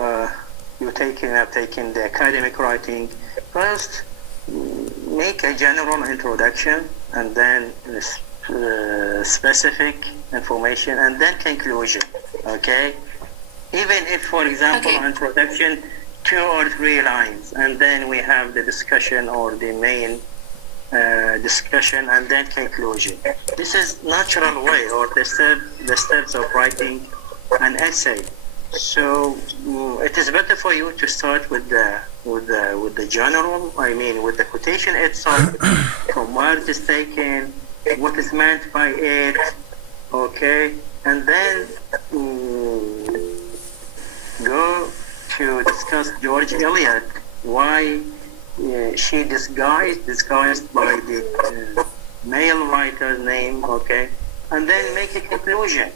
taking the academic writing, first make a general introduction, and then specific information, and then conclusion. Okay, even if, for example, introduction 2 or 3 lines, and then we have the discussion or the main discussion, and then conclusion. This is natural way or the steps of writing an essay. So it is better for you to start with the general. I mean, with the quotation itself, from where it is taken, what is meant by it. Okay, and then go to discuss George Eliot, why she disguised by the male writer's name, okay, and then make a conclusion.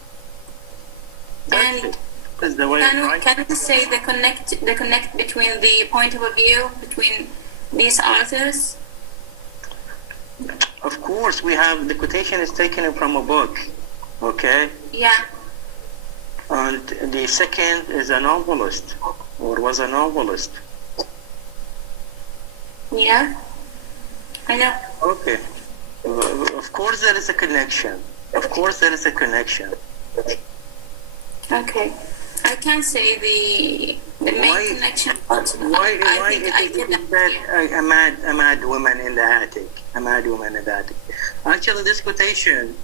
And can you say the connect between the point of view between these authors? Of course, we have the quotation is taken from a book, okay? Yeah. And the second is a novelist, or was a novelist. Yeah, I know. Okay. Of course there is a connection. Okay. I can't say the main connection, but why a mad woman in the attic? A mad woman in the attic. Actually, this quotation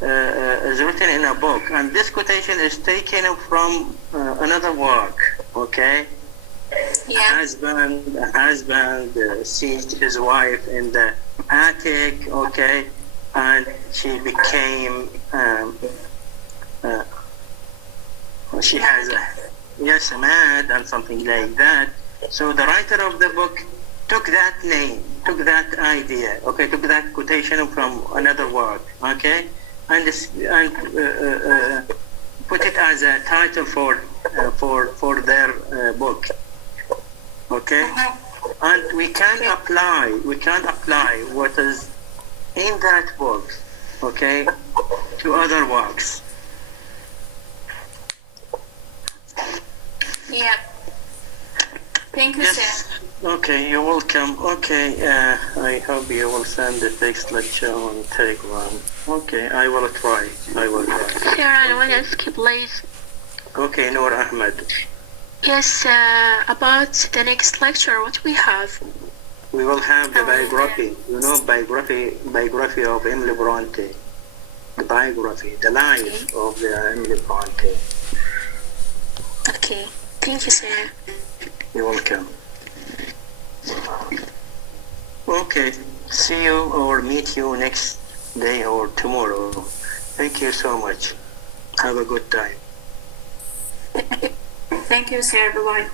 is written in a book, and this quotation is taken from another work, okay? Yeah. A husband seized his wife in the attic, okay, and she became she has a mad and something like that. So the writer of the book took that name, took that idea, okay, took that quotation from another work, okay, and put it as a title for their book. Okay, and we can apply what is in that book, okay, to other works. Yeah. Thank you, sir. Okay, you're welcome. Okay, I hope you will send the text lecture on Telegram. Okay, I will try. Sarah, I want to ask you, please. Okay, Noor Ahmed. Yes, about the next lecture, what we have? We will have the biography. You know, biography of Emily Bronte. The biography, the life of Emily Bronte. Okay, thank you, Sarah. You're welcome. Okay, see you or meet you next day or tomorrow. Thank you so much. Have a good time. Thank you, sir. Bye-bye.